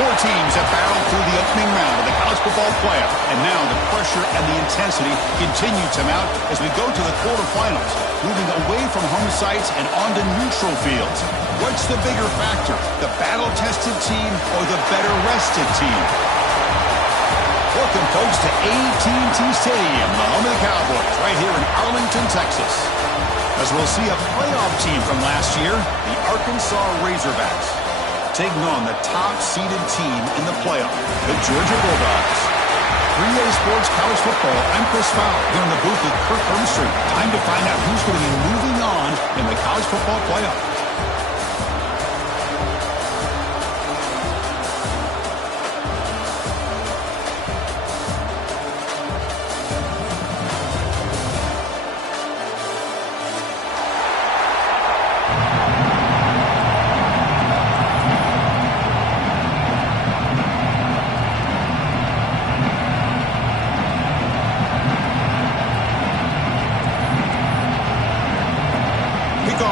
Four teams have battled through the opening round of the college football playoff, and now the pressure and the intensity continue to mount as we go to the quarterfinals, moving away from home sites and onto neutral fields. What's the bigger factor, the battle-tested team or the better-rested team? Welcome, folks, to AT&T Stadium, the home of the Cowboys, right here in Arlington, Texas. As we'll see a playoff team from last year, the Arkansas Razorbacks, taking on the top-seeded team in the playoff, the Georgia Bulldogs. 3A Sports College Football, I'm Chris Fowler, here in the booth with Kirk Herbstreit. Time to find out who's going to be moving on in the college football playoff.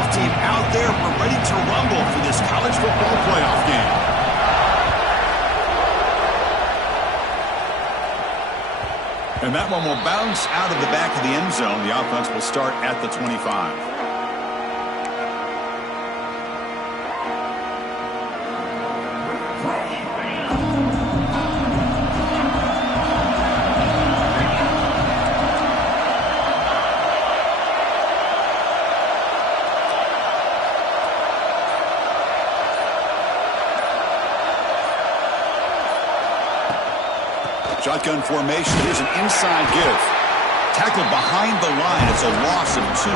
Team out there, we're ready to rumble for this college football playoff game. And that one will bounce out of the back of the end zone. The offense will start at the 25. Shotgun formation. Here's an inside give. Tackled behind the line. It's a loss of 2.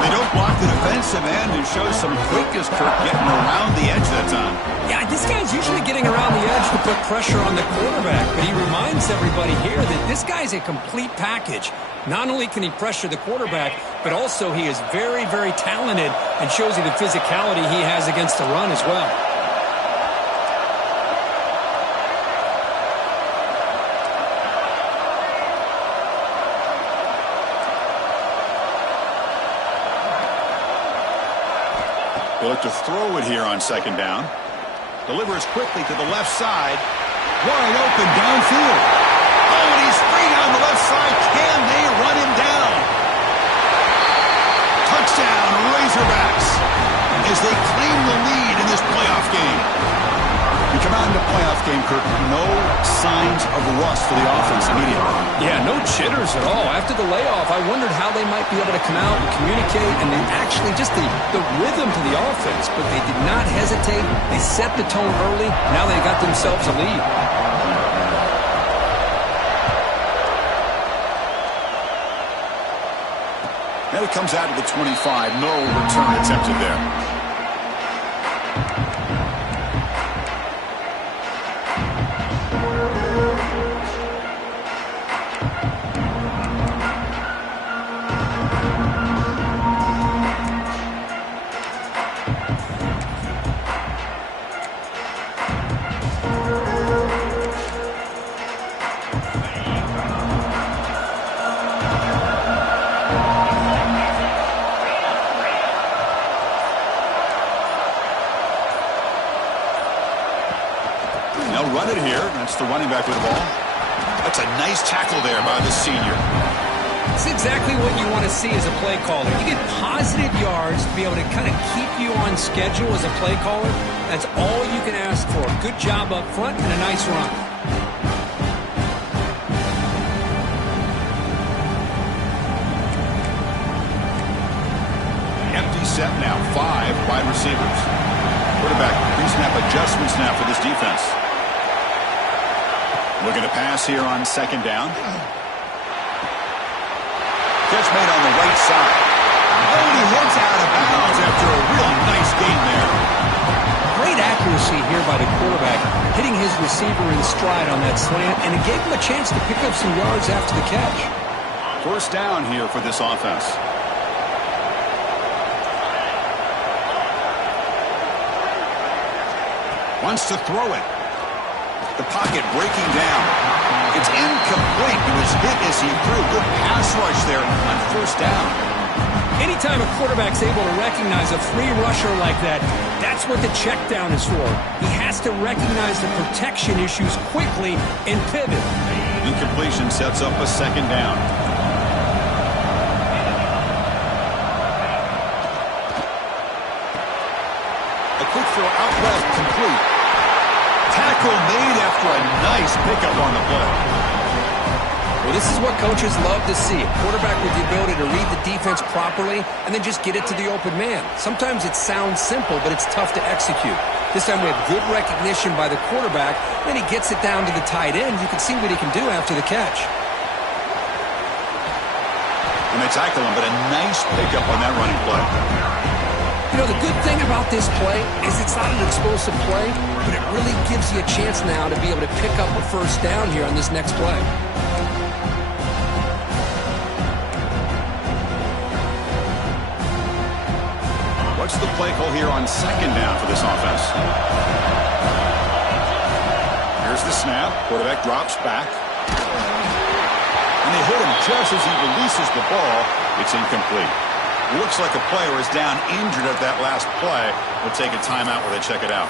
They don't block the defensive end and show some quickness, Kirk, getting around the edge that time. Yeah, this guy's usually getting around the edge to put pressure on the quarterback, but he reminds everybody here that this guy's a complete package. Not only can he pressure the quarterback, but also he is very, very talented and shows you the physicality he has against the run as well. They look to throw it here on second down. Delivers quickly to the left side. Wide open downfield. Oh, and he's free down the left side. Can they run him down? Touchdown, Razorbacks, as they claim the lead in this playoff game. We come out in the playoff game, Kirk. No signs of rust for the offense immediately. Yeah, no jitters at all. After the layoff, I wondered how they might be able to come out and communicate and then actually just the rhythm to the offense. But they did not hesitate. They set the tone early. Now they got themselves a lead. And it comes out to the 25. No return attempted there. They'll run it here. That's the running back with the ball. That's a nice tackle there by the senior. It's exactly what you want to see as a play caller. You get positive yards to be able to kind of keep you on schedule as a play caller. That's all you can ask for. Good job up front and a nice run. Empty set now. 5 wide receivers. Quarterback pre-snap adjustments now for this defense. Looking to pass here on second down. Catch made on the right side. Oh, and he heads out of bounds after a real nice gain there. Great accuracy here by the quarterback, hitting his receiver in stride on that slant, and it gave him a chance to pick up some yards after the catch. First down here for this offense. Wants to throw it. The pocket breaking down. It's incomplete. He was hit as he threw. Good pass rush there on first down. Anytime a quarterback's able to recognize a free rusher like that, that's what the check down is for. He has to recognize the protection issues quickly and pivot. Incompletion sets up a second down. A quick throw out left, complete. Tackle made after a nice pickup on the play. Well, this is what coaches love to see. A quarterback with the ability to read the defense properly and then just get it to the open man. Sometimes it sounds simple, but it's tough to execute. This time we have good recognition by the quarterback. Then he gets it down to the tight end. You can see what he can do after the catch. And they tackle him, but a nice pickup on that running play. You know, the good thing about this play is it's not an explosive play, but it really gives you a chance now to be able to pick up a first down here on this next play. What's the play call here on second down for this offense? Here's the snap. Quarterback drops back. And they hit him just as he releases the ball. It's incomplete. Looks like a player is down injured at that last play. We'll take a timeout where they check it out.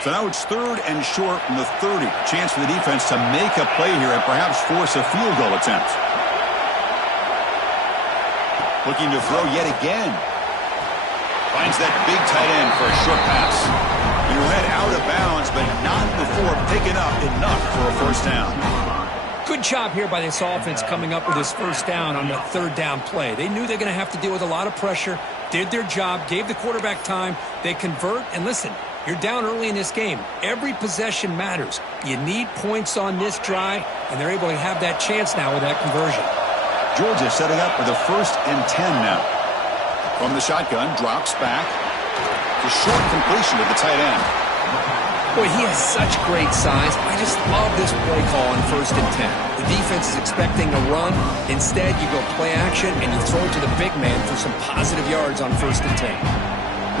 So now it's third and short from the 30. Chance for the defense to make a play here and perhaps force a field goal attempt. Looking to throw yet again. Finds that big tight end for a short pass. He went out of bounds, but not before picking up enough for a first down. Good job here by this offense coming up with this first down on the third down play. They knew they're going to have to deal with a lot of pressure, did their job, gave the quarterback time. They convert, and listen, you're down early in this game. Every possession matters. You need points on this drive, and they're able to have that chance now with that conversion. Georgia setting up with a 1st and 10 now. From the shotgun, drops back. The short completion to the tight end. Boy, he has such great size. I just love this play call on 1st and 10. The defense is expecting a run. Instead, you go play action, and you throw it to the big man for some positive yards on 1st and 10.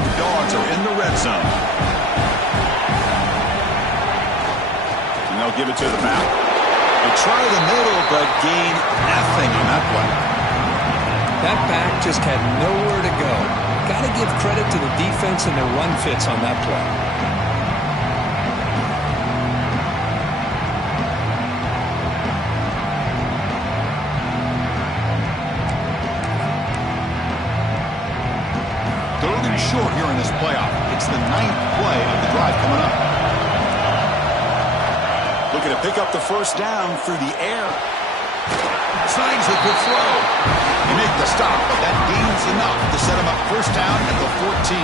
The Dogs are in the red zone. And they'll give it to the back. They try the middle, but gain nothing on that play. That back just had nowhere to go. Got to give credit to the defense and their run fits on that play. Short here in this playoff. It's the 9th play of the drive coming up. Looking to pick up the first down through the air. Signs a good throw. They make the stop, but that gains enough to set him up first down at the 14.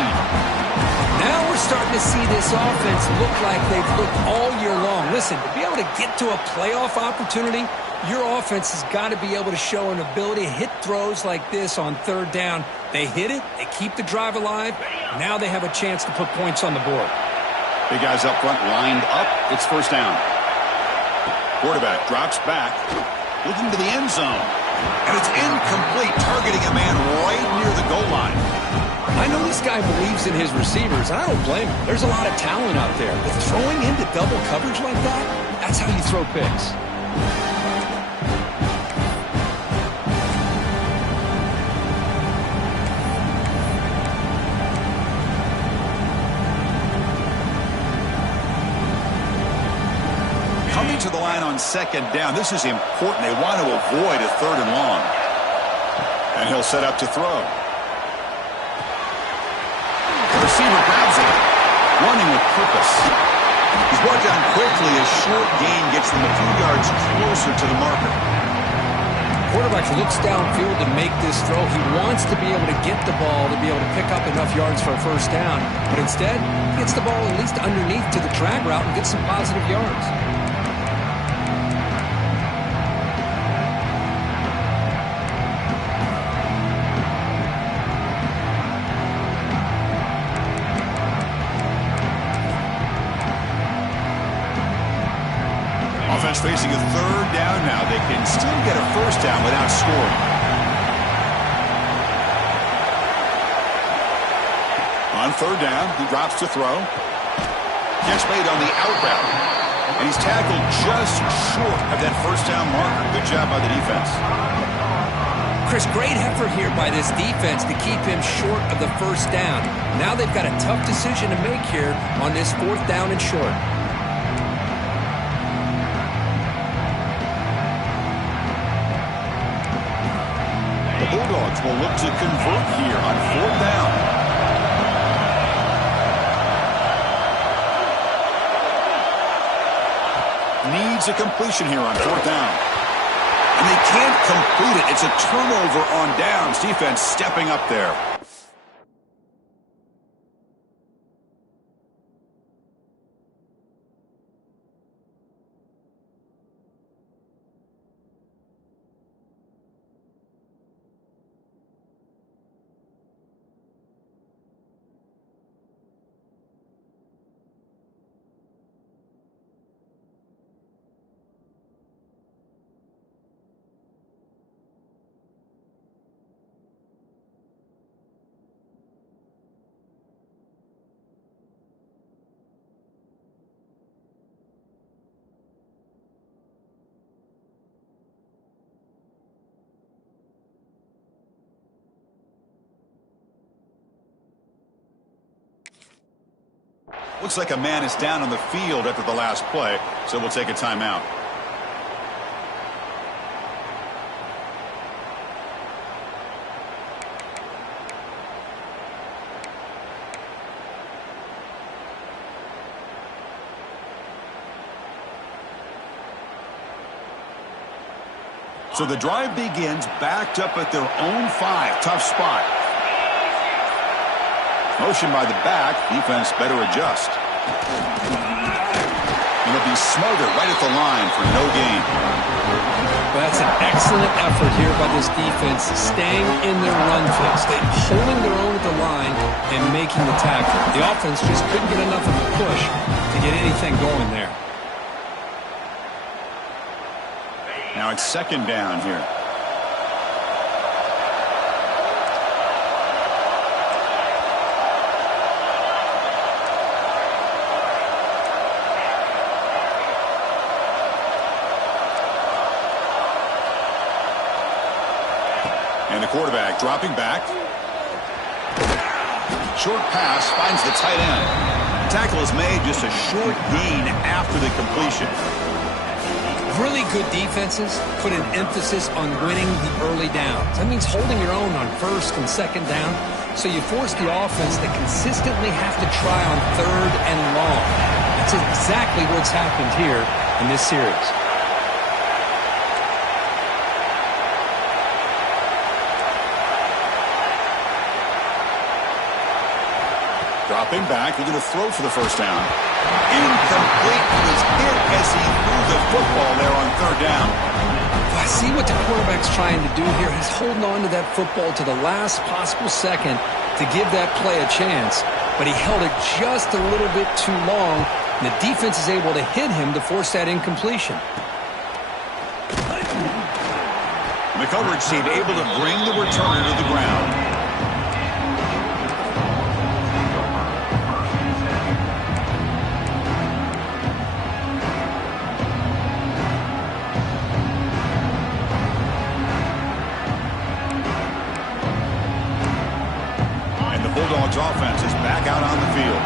Now we're starting to see this offense look like they've looked all year long. Listen, to be able to get to a playoff opportunity, your offense has got to be able to show an ability to hit throws like this on third down. They hit it, they keep the drive alive. Now they have a chance to put points on the board. Big guys up front lined up. It's first down. Quarterback drops back, looking to the end zone. And it's incomplete, targeting a man right near the goal line. I know this guy believes in his receivers, and I don't blame him. There's a lot of talent out there. But throwing into double coverage like that, that's how you throw picks. Coming to the line on second down. This is important. They want to avoid a third and long. And he'll set up to throw. The receiver grabs it. Running with purpose. He's brought down quickly. A short gain gets them a few yards closer to the marker. Quarterback looks downfield to make this throw. He wants to be able to get the ball to be able to pick up enough yards for a first down. But instead, he gets the ball at least underneath to the drag route and gets some positive yards. Offense facing a third down now. They can still get a first down without scoring. third down. He drops to throw. Catch made on the out route. And he's tackled just short of that first down marker. Good job by the defense. Chris, great effort here by this defense to keep him short of the first down. Now they've got a tough decision to make here on this fourth down and short. The Bulldogs will look to convert here on fourth down. Needs a completion here on fourth down. And they can't complete it. It's a turnover on downs. Defense stepping up there. Looks like a man is down on the field after the last play, so we'll take a timeout. So the drive begins backed up at their own 5. Tough spot. Motion by the back. Defense better adjust. And they'll be smothered right at the line for no gain. Well, that's an excellent effort here by this defense, staying in their run fix, holding their own at the line and making the tackle. The offense just couldn't get enough of a push to get anything going there. Now it's second down here. And the quarterback dropping back. Short pass finds the tight end. Tackle is made, just a short gain after the completion. Really good defenses put an emphasis on winning the early downs. That means holding your own on first and second down. So you force the offense to consistently have to try on third and long. That's exactly what's happened here in this series. Dropping back, looking to throw for the first down. Incomplete. He was hit as he threw the football there on third down. I see what the quarterback's trying to do here. He's holding on to that football to the last possible second to give that play a chance. But he held it just a little bit too long, and the defense is able to hit him to force that incompletion. The coverage team able to bring the returner to the ground. Bulldogs offense is back out on the field.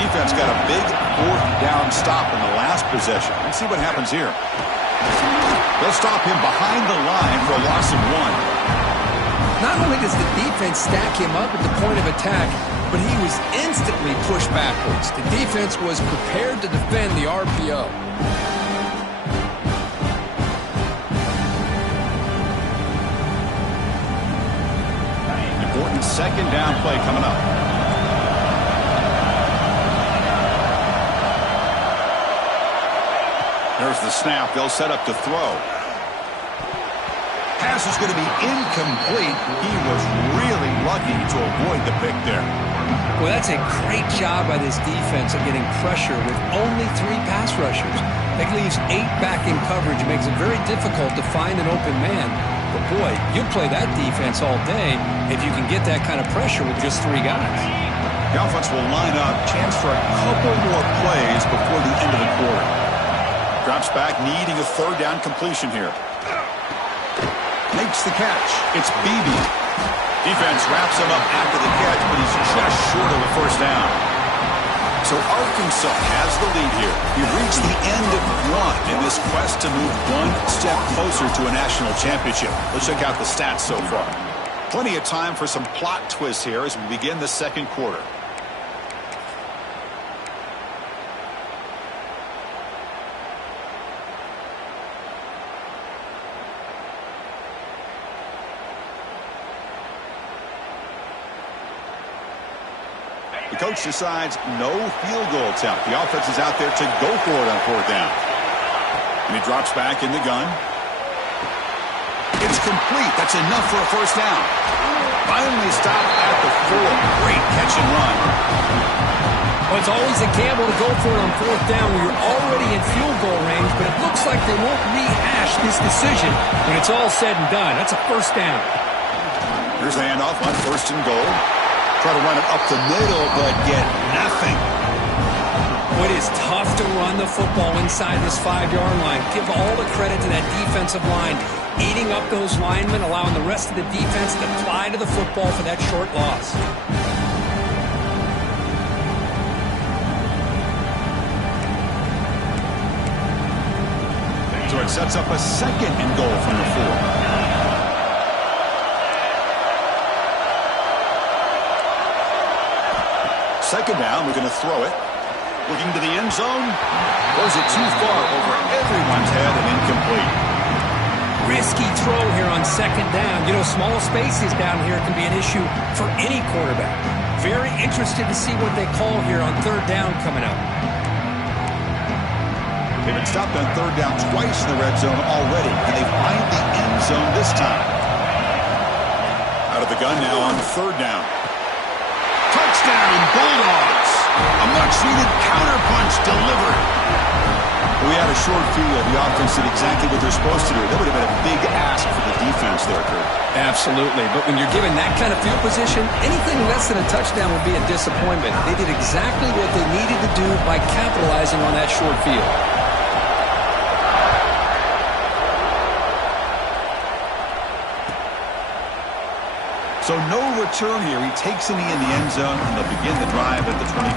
Defense got a big fourth down stop in the last possession. Let's see what happens here. They'll stop him behind the line for a loss of 1. Not only does the defense stack him up at the point of attack, but he was instantly pushed backwards. The defense was prepared to defend the RPO. Important second down play coming up. There's the snap. They'll set up to throw. Pass is going to be incomplete. He was really lucky to avoid the pick there. Well, that's a great job by this defense of getting pressure with only 3 pass rushers. That leaves 8 back in coverage. It makes it very difficult to find an open man. But boy, you'll play that defense all day if you can get that kind of pressure with just 3 guys. The offense will line up. Chance for a couple more plays before the end of the quarter. Drops back, needing a third down completion here. Makes the catch. It's Beebe. Defense wraps him up after the catch, but he's just short of a first down. So Arkansas has the lead here. We've reached the end of one in this quest to move one step closer to a national championship. Let's check out the stats so far. Plenty of time for some plot twists here as we begin the second quarter. The coach decides no field goal attempt. The offense is out there to go for it on fourth down. And he drops back in the gun. It's complete. That's enough for a first down. Finally stopped at the 4. Great catch and run. Well, it's always a gamble to go for it on fourth down when you're already in field goal range, but it looks like they won't rehash this decision when it's all said and done. That's a first down. Here's the handoff on first and goal. Try to run it up the middle, but get nothing. It is tough to run the football inside this 5-yard line. Give all the credit to that defensive line, eating up those linemen, allowing the rest of the defense to fly to the football for that short loss. So it sets up a second and goal from the 4. Second down, we're going to throw it. Looking to the end zone. Throws it too far over everyone's head and incomplete. Risky throw here on second down. You know, small spaces down here can be an issue for any quarterback. Very interested to see what they call here on third down coming up. They've been stopped on third down twice in the red zone already, and they find the end zone this time. Out of the gun now on third down. Touchdown, Bulldogs. A much-needed counterpunch delivered. We had a short field. The offense did exactly what they're supposed to do. That would have been a big ask for the defense there, Kurt. Absolutely. But when you're given that kind of field position, anything less than a touchdown would be a disappointment. They did exactly what they needed to do by capitalizing on that short field. So no return here. He takes a knee in the end zone, and they'll begin the drive at the 25.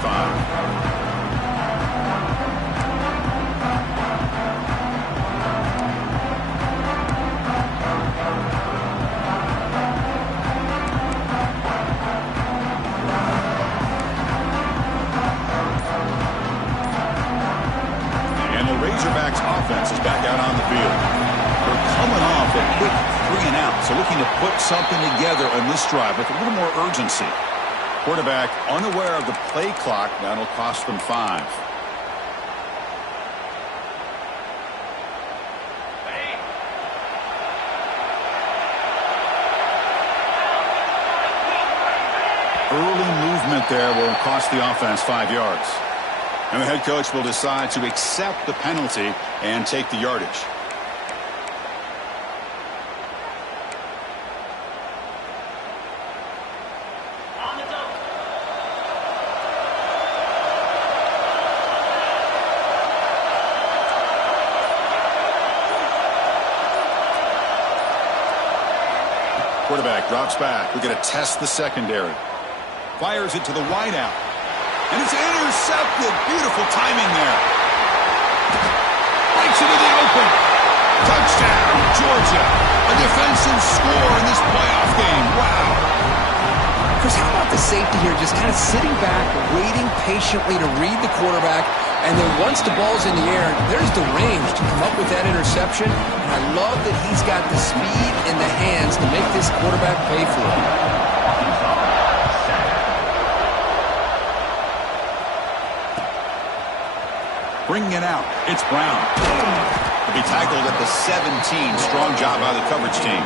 And the Razorbacks offense is back out on the field. They're coming off a quick 3-and-out, so looking to put something together on this drive with a little more urgency. Quarterback unaware of the play clock. That'll cost them 5. Early movement there will cost the offense 5 yards. And the head coach will decide to accept the penalty and take the yardage. Quarterback drops back. We're going to test the secondary. Fires it to the wideout. And it's intercepted. Beautiful timing there. Breaks into the open. Touchdown, Georgia. A defensive score in this playoff game. Wow. Chris, how about the safety here? Just kind of sitting back, waiting patiently to read the quarterback. And then once the ball's in the air, there's the range to come up with that interception. And I love that he's got the speed in the hands to make this quarterback pay for it. Bringing it out. It's Brown. To be tackled at the 17. Strong job by the coverage team.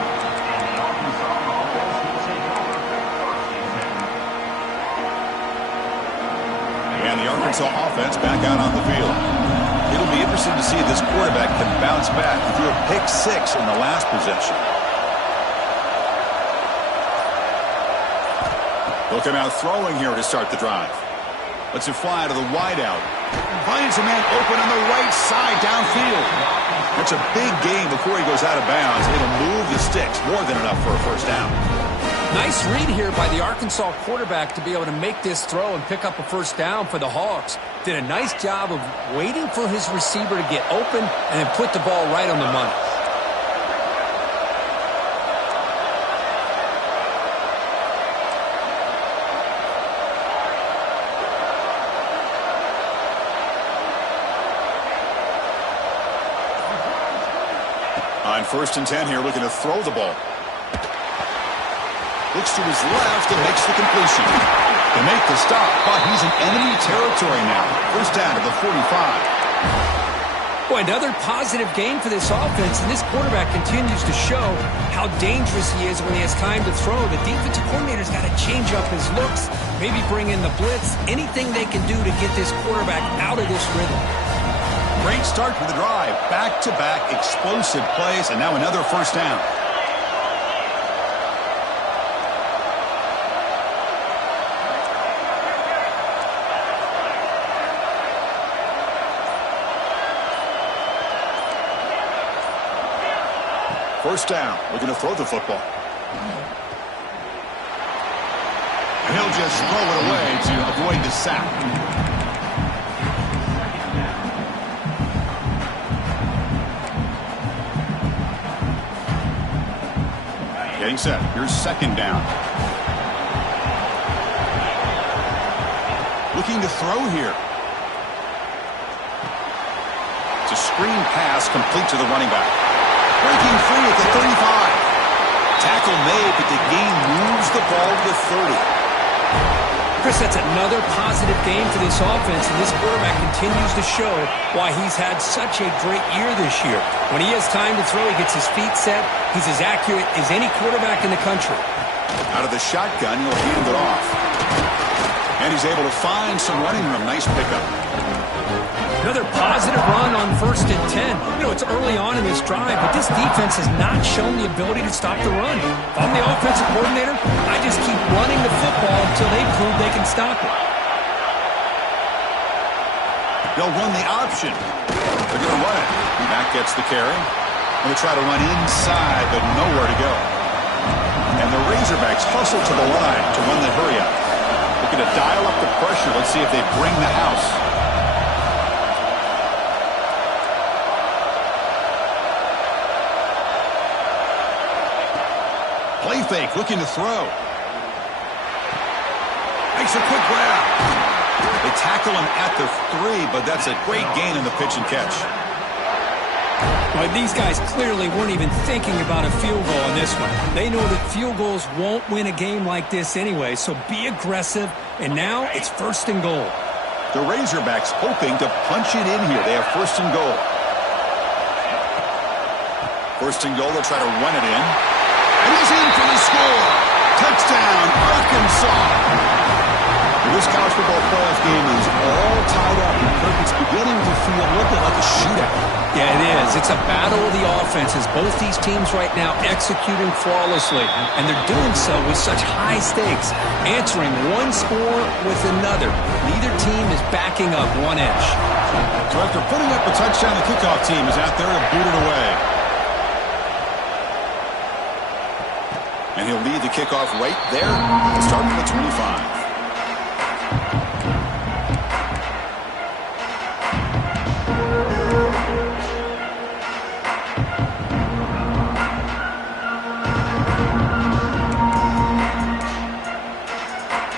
And the Arkansas offense back out on the field. It'll be interesting to see if this quarterback can bounce back. He threw a pick 6 in the last possession. They'll come out throwing here to start the drive. Lets it fly to the wideout. Finds a man open on the right side downfield. That's a big gain before he goes out of bounds. It'll move the sticks. More than enough for a first down. Nice read here by the Arkansas quarterback to be able to make this throw and pick up a first down for the Hogs. Did a nice job of waiting for his receiver to get open and then put the ball right on the money. On 1st and 10 here, looking to throw the ball. Looks to his left and makes the completion. To make the stop, but he's in enemy territory now. First down to the 45. Boy, another positive game for this offense, and this quarterback continues to show how dangerous he is when he has time to throw. The defensive coordinator's got to change up his looks, maybe bring in the blitz, anything they can do to get this quarterback out of this rhythm. Great start for the drive. Back-to-back explosive plays, and now another first down. First down, looking to throw the football. And he'll just throw it away to avoid the sack. Getting set. Here's second down. Looking to throw here. It's a screen pass complete to the running back. Breaking free at the 35. Tackle made, but the gain moves the ball to the 30. Chris, that's another positive game for this offense, and this quarterback continues to show why he's had such a great year this year. When he has time to throw, he gets his feet set. He's as accurate as any quarterback in the country. Out of the shotgun, he'll hand it off. And he's able to find some running room. Nice pickup. Another positive run on 1st and 10. You know, it's early on in this drive, but this defense has not shown the ability to stop the run. If I'm the offensive coordinator, I just keep running the football until they prove they can stop it. They'll run the option. They're going to run it. Back gets the carry. Going to try to run inside, but nowhere to go. And the Razorbacks hustle to the line to run the hurry up. Looking to dial up the pressure. Let's see if they bring the house. Play fake, looking to throw. Makes a quick grab. They tackle him at the 3, but that's a great gain in the pitch and catch. Well, these guys clearly weren't even thinking about a field goal in this one. They know that field goals won't win a game like this anyway, so be aggressive, and now it's 1st and goal. The Razorbacks hoping to punch it in here. They have 1st and goal. 1st and goal, they'll try to run it in. And he's in for the score. Touchdown, Arkansas. This college football playoff game is all tied up, and Kirk, it's beginning to feel a little bit like a shootout. Yeah, it is. It's a battle of the offenses. Both these teams right now executing flawlessly, and they're doing so with such high stakes, answering one score with another. Neither team is backing up one inch. So after putting up a touchdown, the kickoff team is out there to boot it away. And he'll lead the kickoff right there. We'll start from the 25.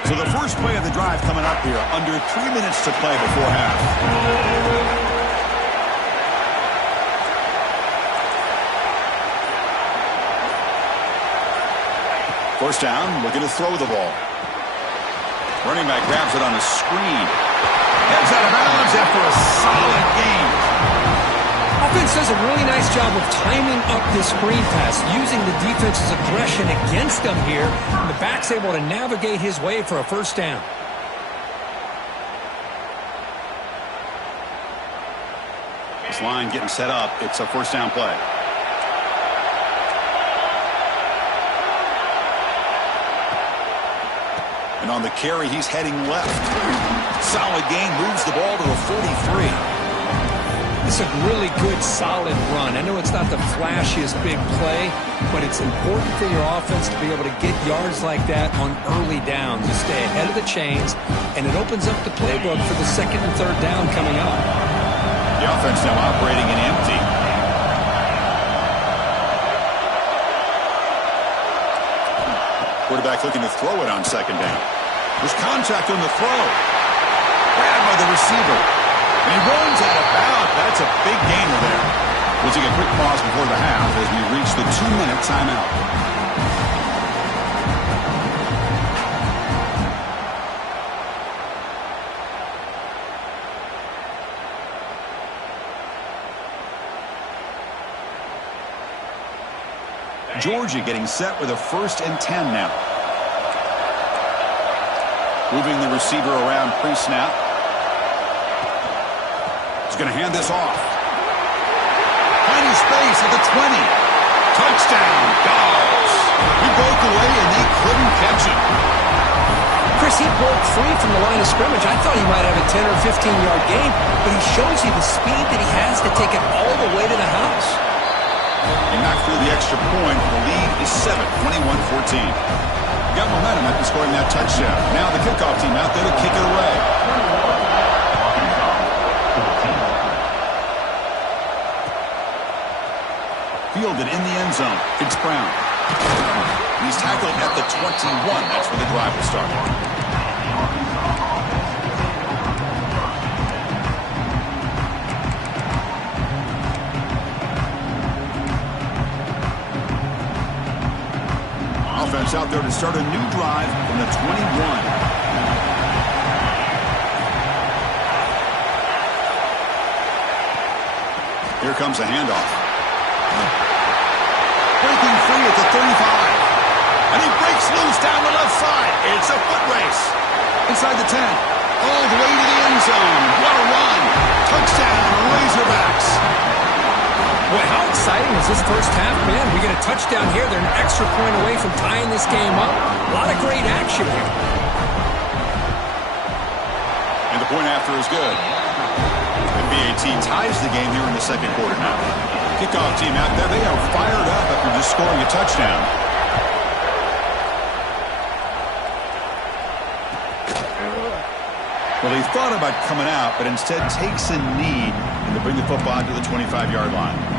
So the first play of the drive coming up here. Under 3 minutes to play before half. First down, looking to throw the ball. Running back grabs it on a screen. Heads out of bounds after a solid gain. Offense does a really nice job of timing up this screen pass, using the defense's aggression against them here. And the back's able to navigate his way for a first down. This line getting set up. It's a first down play. And on the carry, he's heading left. Solid gain, moves the ball to the 43. It's a really good, solid run. I know it's not the flashiest big play, but it's important for your offense to be able to get yards like that on early downs to stay ahead of the chains, and it opens up the playbook for the second and third down coming up. The offense now operating in empty. Quarterback looking to throw it on second down. There's contact on the throw. Grabbed by the receiver. And he runs out of bounds. That's a big gainer there. We'll take a quick pause before the half as we reach the 2-minute timeout. Georgia getting set with a 1st and 10 now. Moving the receiver around pre-snap. He's going to hand this off. Finding space at the 20. Touchdown, Dogs. He broke away and they couldn't catch him. Chris, he broke free from the line of scrimmage. I thought he might have a 10 or 15-yard gain, but he shows you the speed that he has to take it all the way to the house. He knocked through the extra point. The lead is 7, 21-14. Got momentum after scoring that touchdown. Now the kickoff team out there to kick it away. Fielded in the end zone. It's Brown. He's tackled at the 21. That's where the drive will start. Offense out there to start a new drive from the 21. Here comes a handoff. Breaking free at the 35. And he breaks loose down the left side. It's a foot race. Inside the 10. All the way to the end zone. What a run. Touchdown, Razorbacks. Boy, how exciting is this first half, man? We get a touchdown here. They're an extra point away from tying this game up. A lot of great action here. And the point after is good. The BAT ties the game here in the second quarter now. Kickoff team out there, they are fired up after just scoring a touchdown. Well, he thought about coming out, but instead takes a knee and to bring the football to the 25-yard line.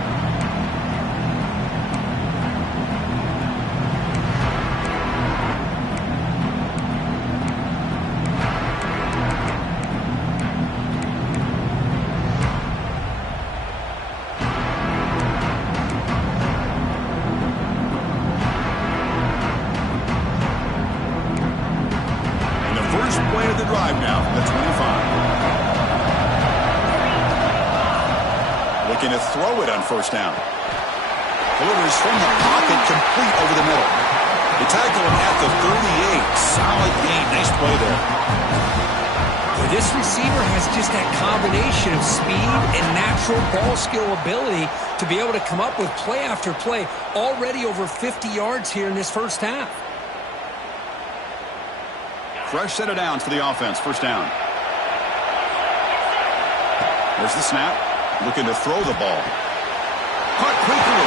Looking to throw it on first down. Delivers from the pocket, complete over the middle. They tackle him at the 38. Solid gain. Nice play there. This receiver has just that combination of speed and natural ball skill ability to be able to come up with play after play. Already over 50 yards here in this first half. Fresh set of downs for the offense. First down. There's the snap. Looking to throw the ball. Caught quickly.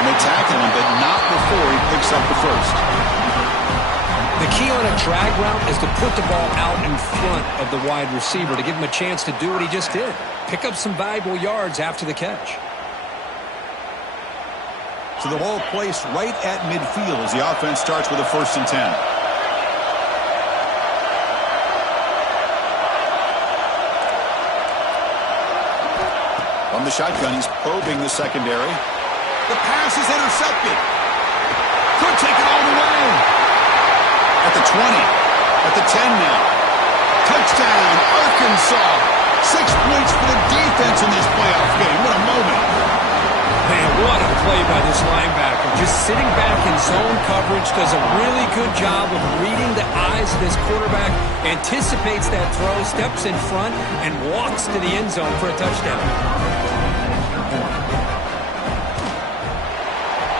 And they tackle him, but not before he picks up the first. The key on a drag route is to put the ball out in front of the wide receiver to give him a chance to do what he just did. Pick up some valuable yards after the catch. So the ball placed right at midfield as the offense starts with a 1st and 10. From the shotgun, he's probing the secondary. The pass is intercepted. Could take it all the way. At the 20. At the 10 now. Touchdown, Arkansas. 6 points for the defense in this playoff game. What a moment. Man, what a play by this linebacker. Just sitting back in zone coverage, does a really good job of reading the eyes of this quarterback, anticipates that throw, steps in front, and walks to the end zone for a touchdown.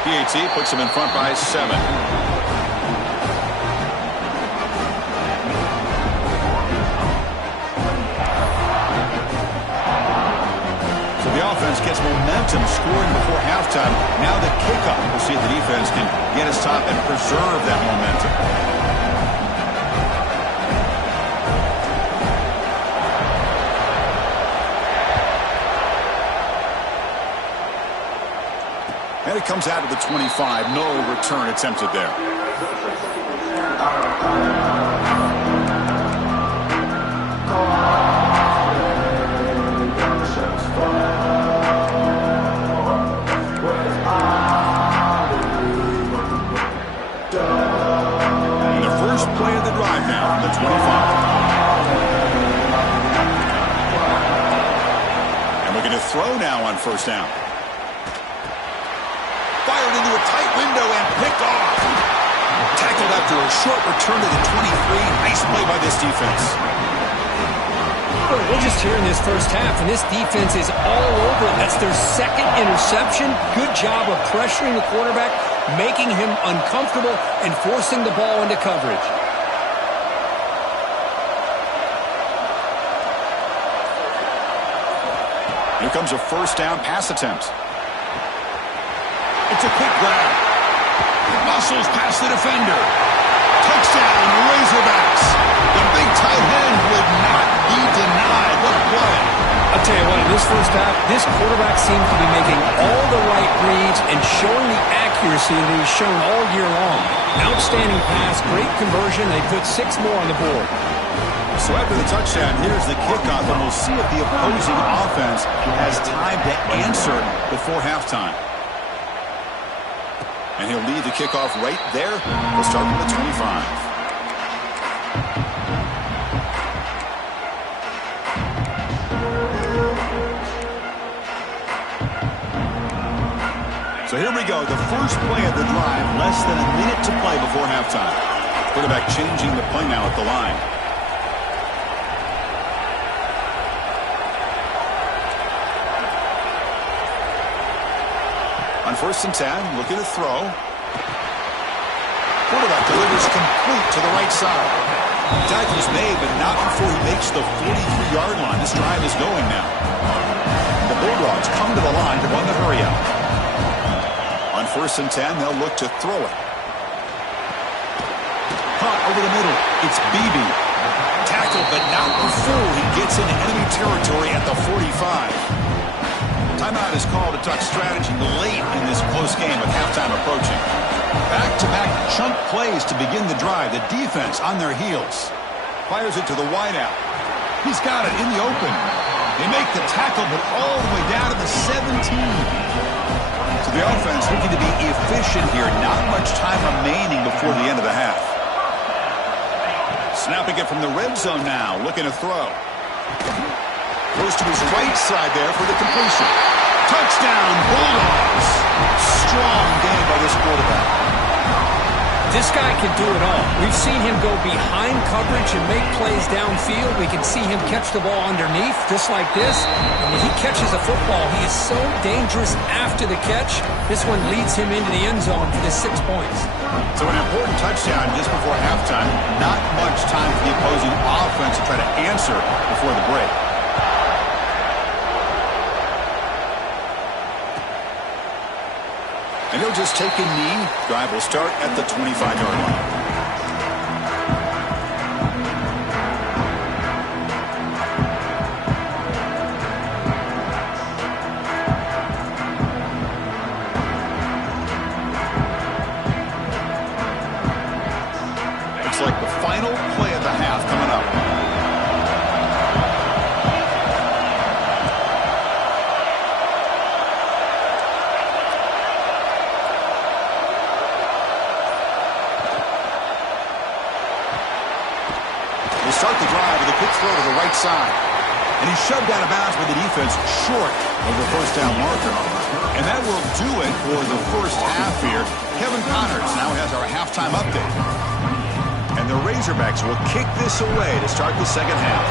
PAT puts him in front by 7. gets momentum scoring before halftime. Now the kickoff. We'll see if the defense can get his top and preserve that momentum. And it comes out of the 25. No return attempted there. And the first play of the drive now from the 25. And we're going to throw now on first down. Fired into a tight window and picked off. Tackled after a short return to the 23. Nice play by this defense. We're just here in this first half, and this defense is all over. That's their second interception. Good job of pressuring the quarterback, making him uncomfortable, and forcing the ball into coverage. Here comes a first down pass attempt. It's a quick grab. Muscles past the defender. Touchdown, Razorbacks. The big tight end would not be denied. What a play. I'll tell you what, in this first half, this quarterback seems to be making all the right reads and showing the accuracy that he's shown all year long. Outstanding pass, great conversion. They put 6 more on the board. So after the touchdown, here's the kickoff, and we'll see if the opposing offense has time to answer before halftime. And he'll leave the kickoff right there. We'll start with the 25. So here we go. The first play of the drive. Less than a minute to play before halftime. Quarterback changing the play now at the line. On 1st and 10, looking to throw. Quarterback delivers complete to the right side. Tackle's made, but not before he makes the 43-yard line. This drive is going now. The Bulldogs come to the line to run the hurry out. On 1st and 10, they'll look to throw it. Caught over the middle. It's Beebe. Tackled, but not before he gets into enemy territory at the 45. Timeout is called to talk strategy late in this close game with halftime approaching. Back-to-back chunk plays to begin the drive. The defense on their heels. Fires it to the wideout. He's got it in the open. They make the tackle, but all the way down to the 17. So the offense looking to be efficient here. Not much time remaining before the end of the half. Snapping it from the red zone now. Looking to throw. Goes to his right side there for the completion. Touchdown, Bulldogs. Strong game by this quarterback. This guy can do it all. We've seen him go behind coverage and make plays downfield. We can see him catch the ball underneath, just like this. And when he catches a football, he is so dangerous after the catch. This one leads him into the end zone for the 6 points. So an important touchdown just before halftime. Not much time for the opposing offense to try to answer before the break. And he'll just take a knee. Drive will start at the 25-yard line. Looks like the final play of the half coming up. Start the drive with a quick throw to the right side. And he's shoved out of bounds with the defense short of the first down marker. And that will do it for the first half here. Kevin Connors now has our halftime update. And the Razorbacks will kick this away to start the second half.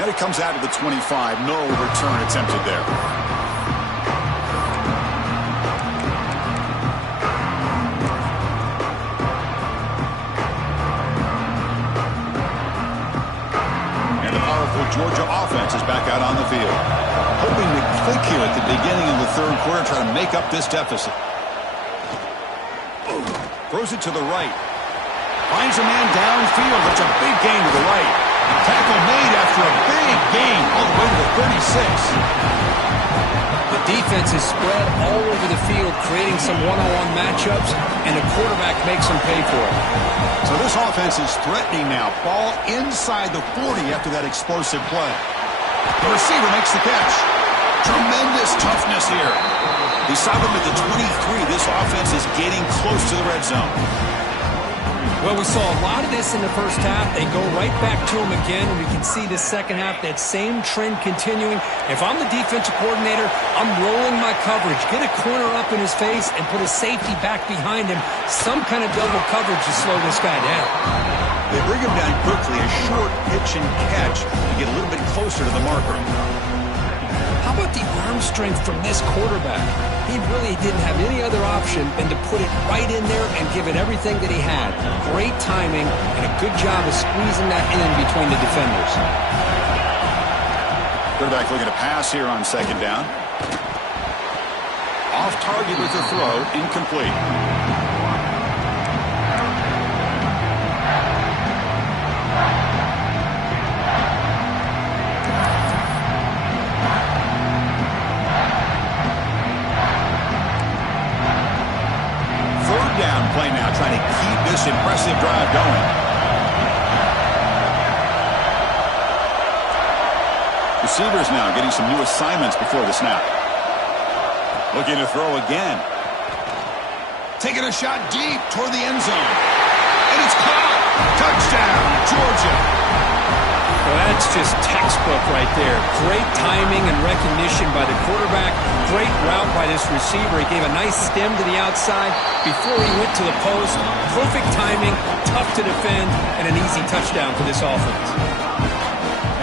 And it comes out of the 25. No return attempted there. beginning of the third quarter, trying to make up this deficit. Throws it to the right. Finds a man downfield. That's a big gain to the right. Tackle made after a big gain all the way to the 36. The defense is spread all over the field, creating some one-on-one matchups, and the quarterback makes them pay for it. So this offense is threatening now. Ball inside the 40 after that explosive play. The receiver makes the catch. Tremendous toughness here. He saw them at the 23. This offense is getting close to the red zone. Well, we saw a lot of this in the first half. They go right back to him again, and we can see the second half, that same trend continuing. If I'm the defensive coordinator, I'm rolling my coverage. Get a corner up in his face and put a safety back behind him. Some kind of double coverage to slow this guy down. They bring him down quickly, a short pitch and catch to get a little bit closer to the marker. How about the arm strength from this quarterback? He really didn't have any other option than to put it right in there and give it everything that he had. Great timing and a good job of squeezing that in between the defenders. Quarterback looking to pass here on second down. Off target with the throw, incomplete. Play now, trying to keep this impressive drive going. Receivers now getting some new assignments before the snap. Looking to throw again. Taking a shot deep toward the end zone. And it's caught. Touchdown, Georgia. Well, that's just textbook right there. Great timing and recognition by the quarterback. Great route by this receiver. He gave a nice stem to the outside before he went to the post. Perfect timing, tough to defend, and an easy touchdown for this offense.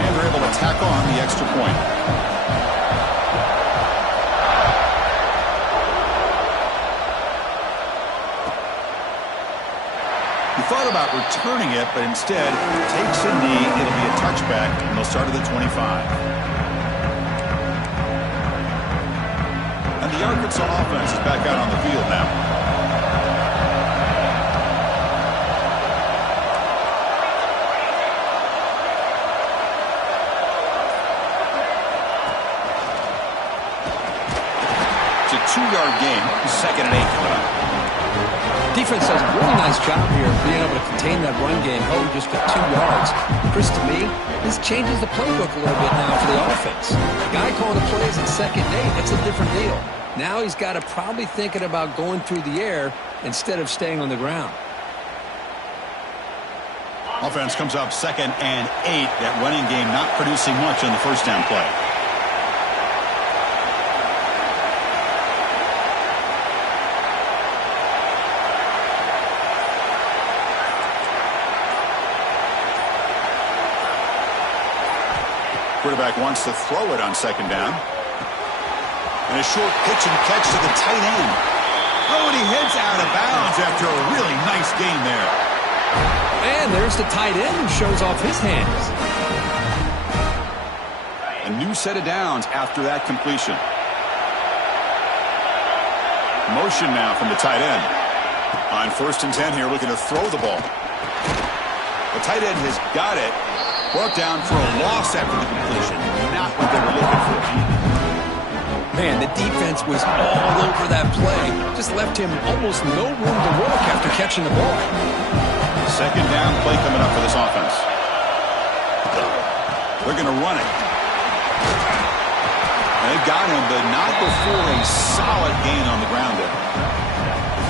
And they're able to tack on the extra point. He thought about returning it, but instead takes a knee. It'll be a touchback, and they'll start at the 25. And the Arkansas offense is back out on the field now. It's a 2-yard gain, second and 8 coming up. Defense does a really nice job here of being able to contain that run game home just at 2 yards. Chris, to me, this changes the playbook a little bit now for the offense. The guy calling the plays at second and 8, that's a different deal. Now he's got to probably thinking about going through the air instead of staying on the ground. Offense comes up second and 8. That running game not producing much on the first down play. Quarterback wants to throw it on second down. And a short pitch and catch to the tight end. Oh, and he heads out of bounds after a really nice gain there. And there's the tight end who shows off his hands. A new set of downs after that completion. Motion now from the tight end. On first and 10 here, looking to throw the ball. The tight end has got it. Brought down for a loss after the completion. Not what they were looking for. Man, the defense was all over that play. Just left him almost no room to work after catching the ball. Second down play coming up for this offense. They're going to run it. They got him, but not before a solid gain on the ground there.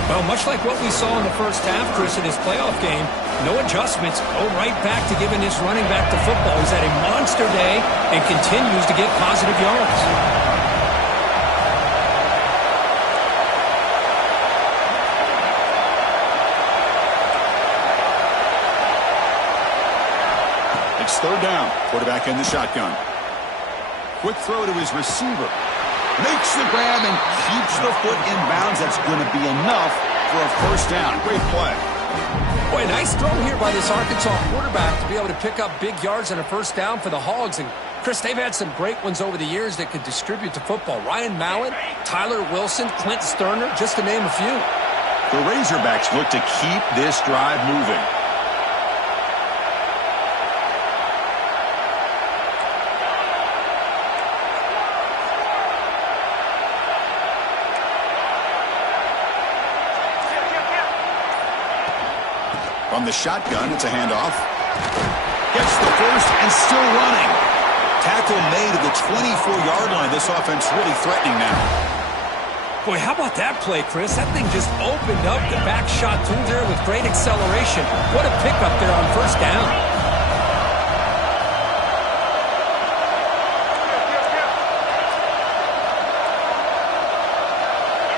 Well, much like what we saw in the first half, Chris, in his playoff game, no adjustments, go right back to giving this running back to football. He's had a monster day and continues to get positive yards. It's third down. Quarterback in the shotgun. Quick throw to his receiver. Makes the grab and keeps the foot in bounds. That's going to be enough for a first down. Great play. Boy, nice throw here by this Arkansas quarterback to be able to pick up big yards on a first down for the Hogs. And Chris, they've had some great ones over the years that could distribute the football. Ryan Mallett, Tyler Wilson, Clint Sterner, just to name a few. The Razorbacks look to keep this drive moving. From the shotgun, it's a handoff. Gets the first and still running. Tackle made at the 24-yard line. This offense really threatening now. Boy, how about that play, Chris? That thing just opened up the back shot through there with great acceleration. What a pickup there on first down.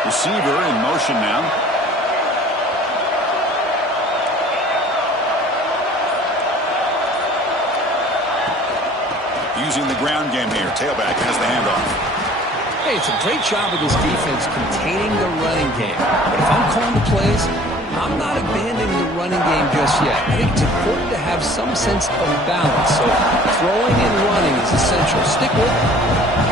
Receiver in motion now. Using the ground game here. Tailback has the handoff. Hey, it's a great job of this defense containing the running game. But if I'm calling the plays, I'm not abandoning the running game just yet. I think it's important to have some sense of balance. So throwing and running is essential. Stick with it.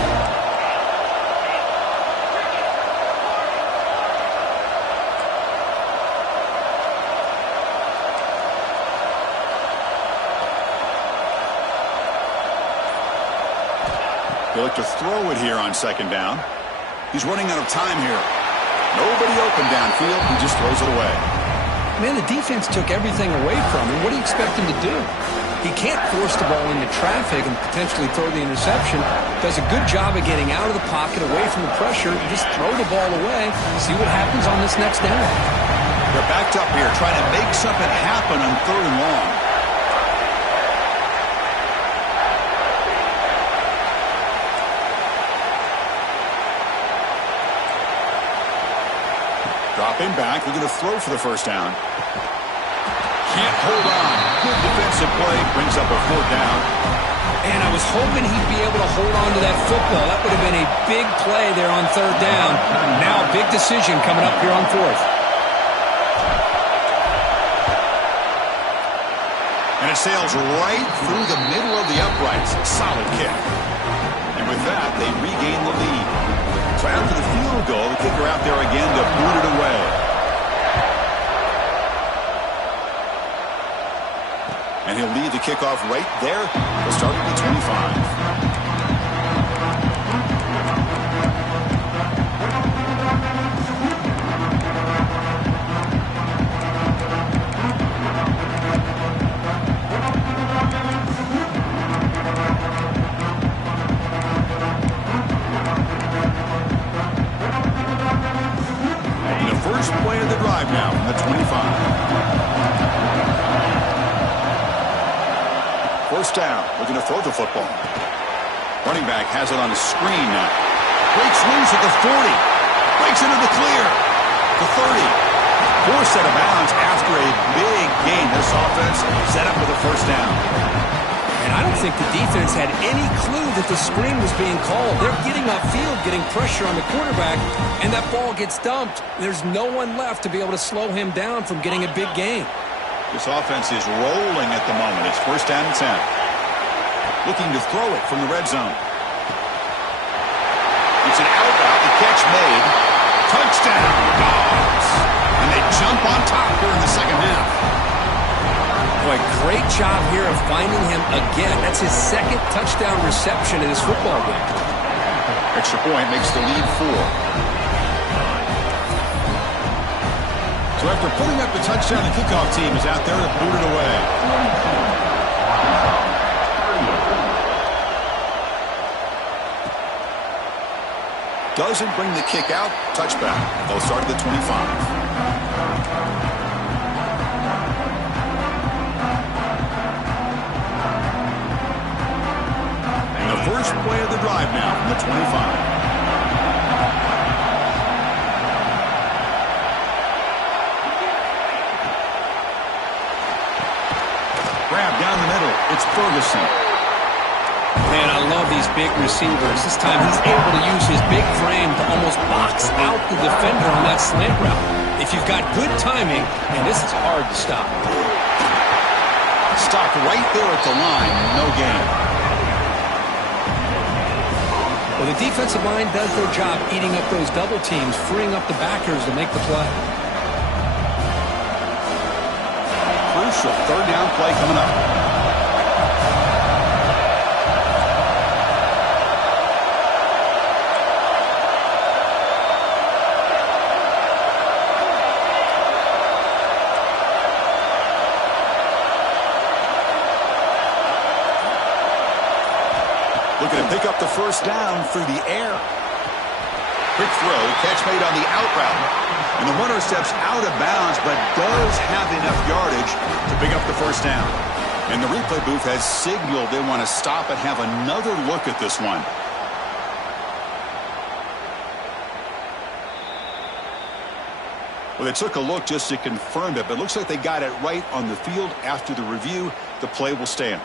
They look to throw it here on second down. He's running out of time here. Nobody open downfield. He just throws it away. Man, the defense took everything away from him. What do you expect him to do? He can't force the ball into traffic and potentially throw the interception. Does a good job of getting out of the pocket, away from the pressure, and just throw the ball away. See what happens on this next down. They're backed up here trying to make something happen on third and long. Dropping back, we're going to throw for the first down. Can't hold on. Good defensive play, brings up a fourth down. And I was hoping he'd be able to hold on to that football. That would have been a big play there on third down. Now a big decision coming up here on fourth. And it sails right through the middle of the uprights. Solid kick. And with that, they regain the lead. So after the field goal, the kicker out there again to boot it away. And he'll lead the kickoff right there. He'll start at the 25. Now from the 25. First down, looking to throw the football. Running back has it on a screen now. Breaks loose at the 40. Breaks into the clear. The 30. Forced out of bounds after a big gain. This offense set up with a first down. And I don't think the defense had any clue that the screen was being called. They're getting upfield, getting pressure on the quarterback, and that ball gets dumped. There's no one left to be able to slow him down from getting a big gain. This offense is rolling at the moment. It's first down and 10. Looking to throw it from the red zone. It's an out route. The catch made. Touchdown, Dogs. And they jump on top here in the second half. Boy, great job here of finding him again. That's his second touchdown reception in this football game. Extra point makes the lead 4. So after putting up the touchdown, the kickoff team is out there to boot it away. Doesn't bring the kick out. Touchback. They'll start at the 25. First play of the drive now from the 25. Grab down the middle. It's Ferguson. Man, I love these big receivers. This time he's able to use his big frame to almost box out the defender on that slant route. If you've got good timing, and this is hard to stop. Stopped right there at the line. No gain. Well, the defensive line does their job eating up those double teams, freeing up the backers to make the play. Crucial third down play coming up. Looking to pick up the first down through the air. Quick throw, catch made on the out route. And the runner steps out of bounds, but does have enough yardage to pick up the first down. And the replay booth has signaled they want to stop and have another look at this one. Well, they took a look just to confirm it, but it looks like they got it right on the field. After the review, the play will stand.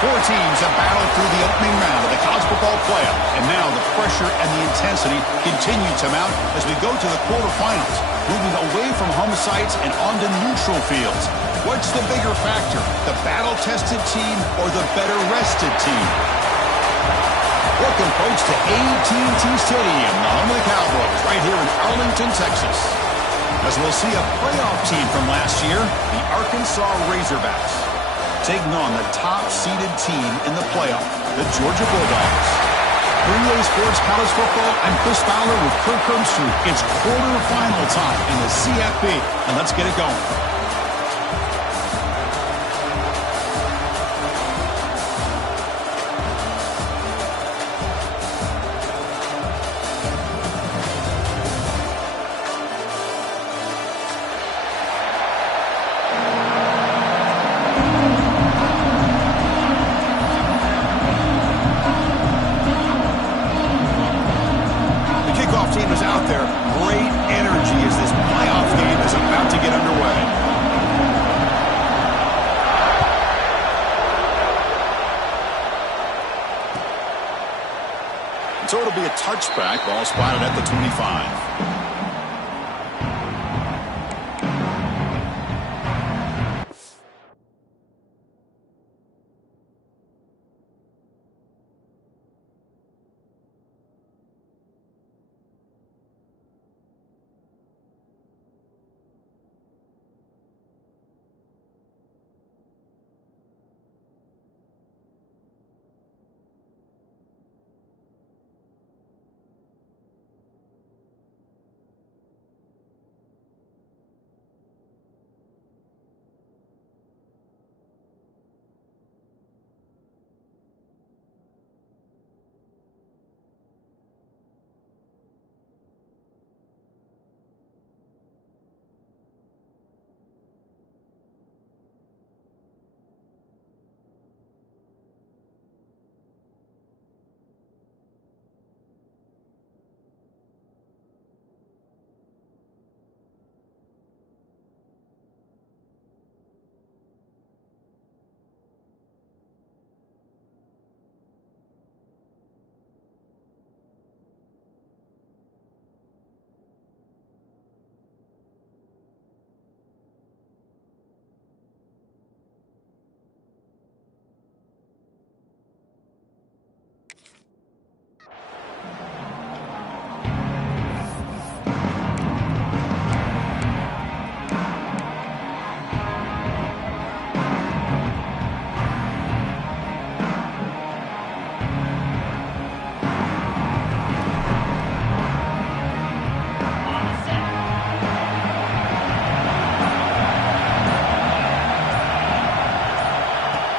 Four teams have battled through the opening round of the college football playoff, and now the pressure and the intensity continue to mount as we go to the quarterfinals, moving away from home sites and onto neutral fields. What's the bigger factor, the battle-tested team or the better-rested team? Welcome, folks, to AT&T Stadium, the home of the Cowboys, right here in Arlington, Texas. As we'll see a playoff team from last year, the Arkansas Razorbacks, taking on the top-seeded team in the playoff, the Georgia Bulldogs. For EA Sports College Football, I'm Chris Fowler with Kirk Herbstreit. It's quarterfinal time in the CFP, and let's get it going. works back. Ball spotted at the 25.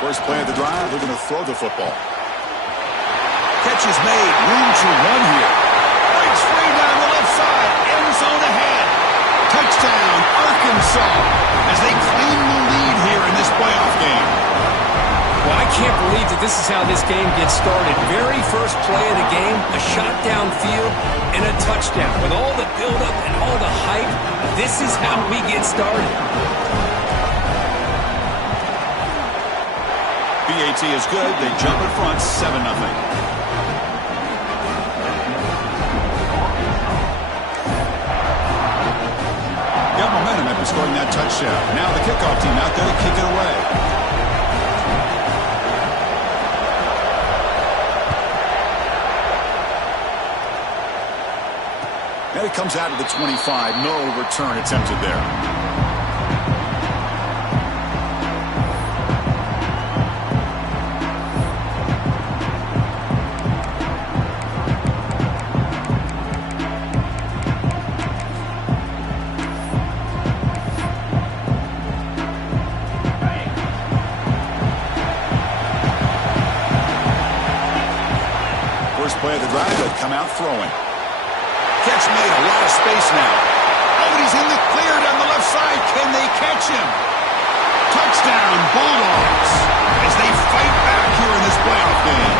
First play of the drive, they're going to throw the football. Catch is made. Room to run here. Breaks free down the left side. End zone ahead. Touchdown, Arkansas, as they claim the lead here in this playoff game. Well, I can't believe that this is how this game gets started. Very first play of the game, a shot downfield, and a touchdown. With all the buildup and all the hype, this is how we get started. PAT is good. They jump in front, 7-0. Got momentum after scoring that touchdown. Now the kickoff team out there to kick it away. And it comes out of the 25. No return attempted there. Play of the drive, but come out throwing. Catch made, a lot of space now. Oh, and he's in the clear down the left side. Can they catch him? Touchdown, Bulldogs, as they fight back here in this playoff game.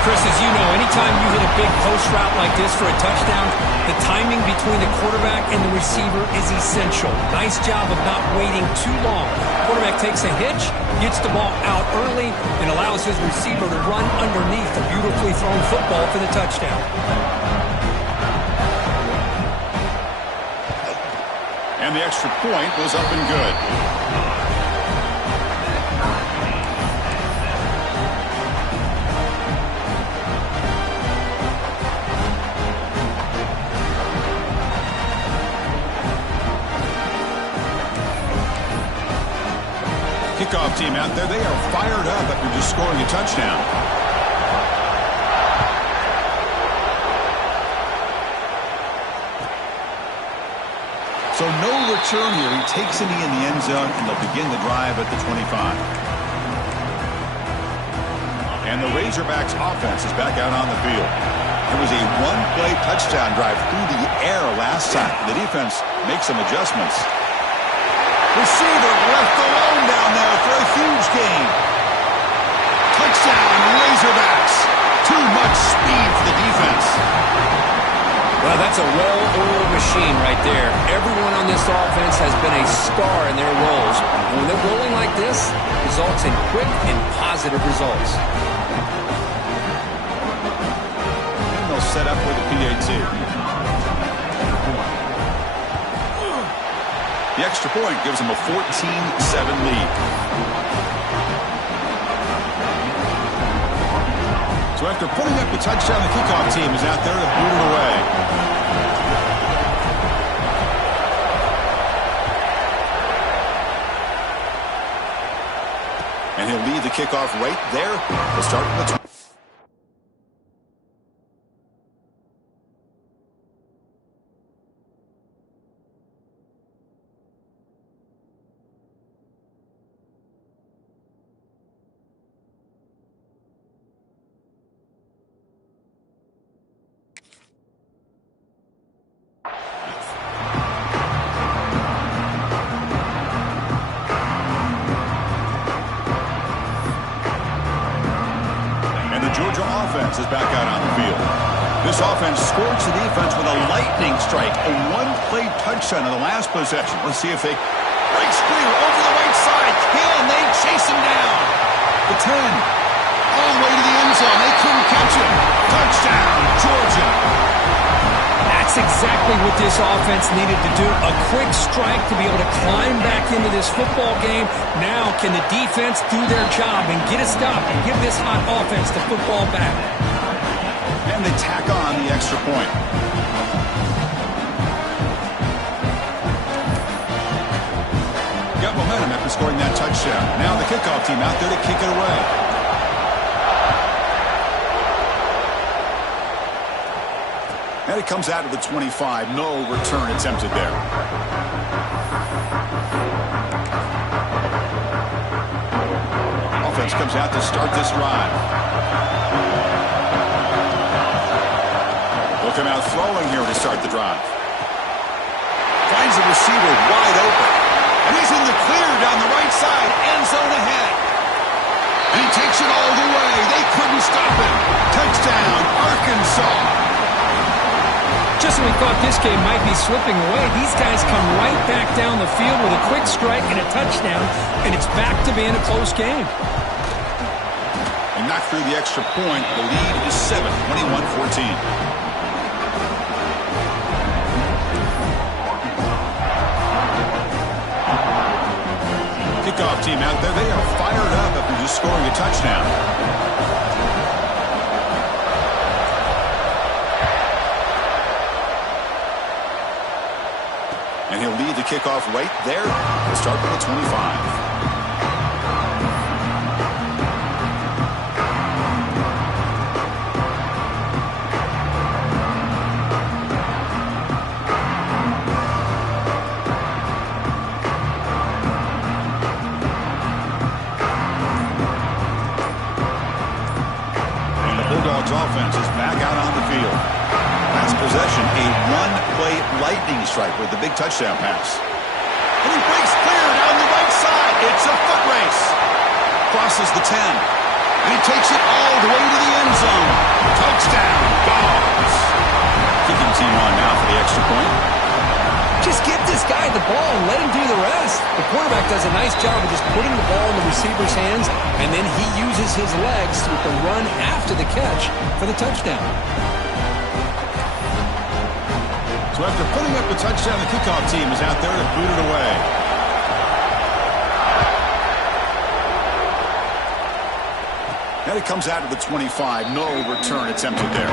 Chris, as you know, anytime you hit a big post route like this for a touchdown, the timing between the quarterback and the receiver is essential. Nice job of not waiting too long. Quarterback takes a hitch, gets the ball out early, and allows his receiver to run underneath the beautifully thrown football for the touchdown. And the extra point goes up and good. Kickoff team out there, they are fired up after just scoring a touchdown. So no return here. He takes a knee in the end zone, and they'll begin the drive at the 25. And the Razorbacks offense is back out on the field. It was a one-play touchdown drive through the air last time. The defense makes some adjustments. Receiver left alone down there for a huge gain. Touchdown, Razorbacks. Too much speed for the defense. Well, that's a well-oiled machine right there. Everyone on this offense has been a star in their roles. When they're rolling like this, results in quick and positive results. And they'll set up for the PAT. The extra point gives them a 14-7 lead. So after putting up the touchdown, the kickoff team is out there to boot it away. And he'll lead the kickoff right there. We'll start with the Georgia offense is back out on the field. This offense scorched the defense with a lightning strike, a one-play touchdown in the last possession. Let's see if they break clear over the right side. Can they chase him down? The 10, all the way to the end zone. They couldn't catch him. Touchdown, Georgia. That's exactly what this offense needed to do. A quick strike to be able to climb back into this football game. Now can the defense do their job and get a stop and give this hot offense the football back? And they tack on the extra point. Got momentum after scoring that touchdown. Now the kickoff team out there to kick it away. And it comes out of the 25. No return attempted there. Offense comes out to start this drive. They'll come out throwing here to start the drive. Finds the receiver wide open. And he's in the clear down the right side. End zone ahead. And he takes it all the way. They couldn't stop him. Touchdown, Arkansas. Just when we thought this game might be slipping away, these guys come right back down the field with a quick strike and a touchdown, and it's back to being a close game. And knocked through the extra point. The lead is 7, 21-14. Kickoff team out there. They are fired up after just scoring a touchdown. And he'll lead the kickoff right there. We'll start with the 25. And the Bulldogs offense is back out on the field. Last possession, a one-play lightning strike with the big touchdown pass. And he breaks clear down the right side. It's a foot race. Crosses the 10. And he takes it all the way to the end zone. Touchdown, Dogs. Kicking team on now for the extra point. Just get this guy the ball and let him do the rest. The quarterback does a nice job of just putting the ball in the receiver's hands, and then he uses his legs with the run after the catch for the touchdown. So after putting up the touchdown, the kickoff team is out there to boot it away. And it comes out of the 25. No return attempted there.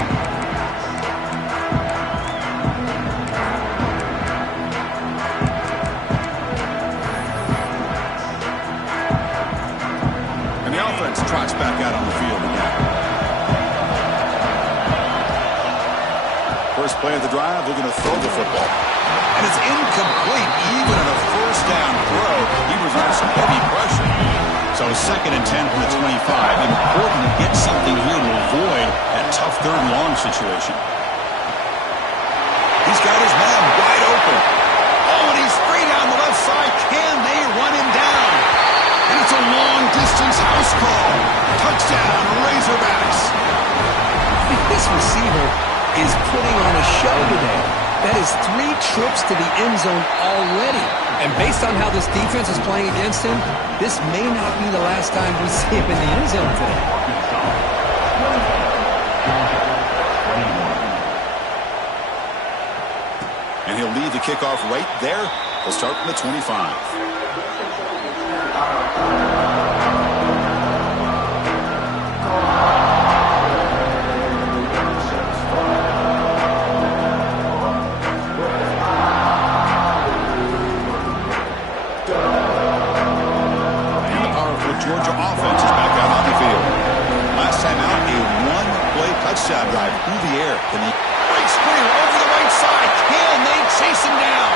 And the offense trots back out on the field again. First play of the drive, they're going to throw the football. And it's incomplete. Even on a first down throw, he was under some heavy pressure. So 2nd and 10 from the 25. Important to get something here to avoid that tough 3rd and long situation. He's got his man wide open. Oh, and he's free down the left side. Can they run him down? And it's a long-distance house call. Touchdown, Razorbacks. This receiver is putting on a show today. That is 3 trips to the end zone already. And based on how this defense is playing against him, this may not be the last time we see him in the end zone today. And he'll lead the kickoff right there. They'll start from the 25. Georgia offense is back out on the field. Last time out, a one-play touchdown drive through the air. Can he breaks clear over the right side? Can they chase him down?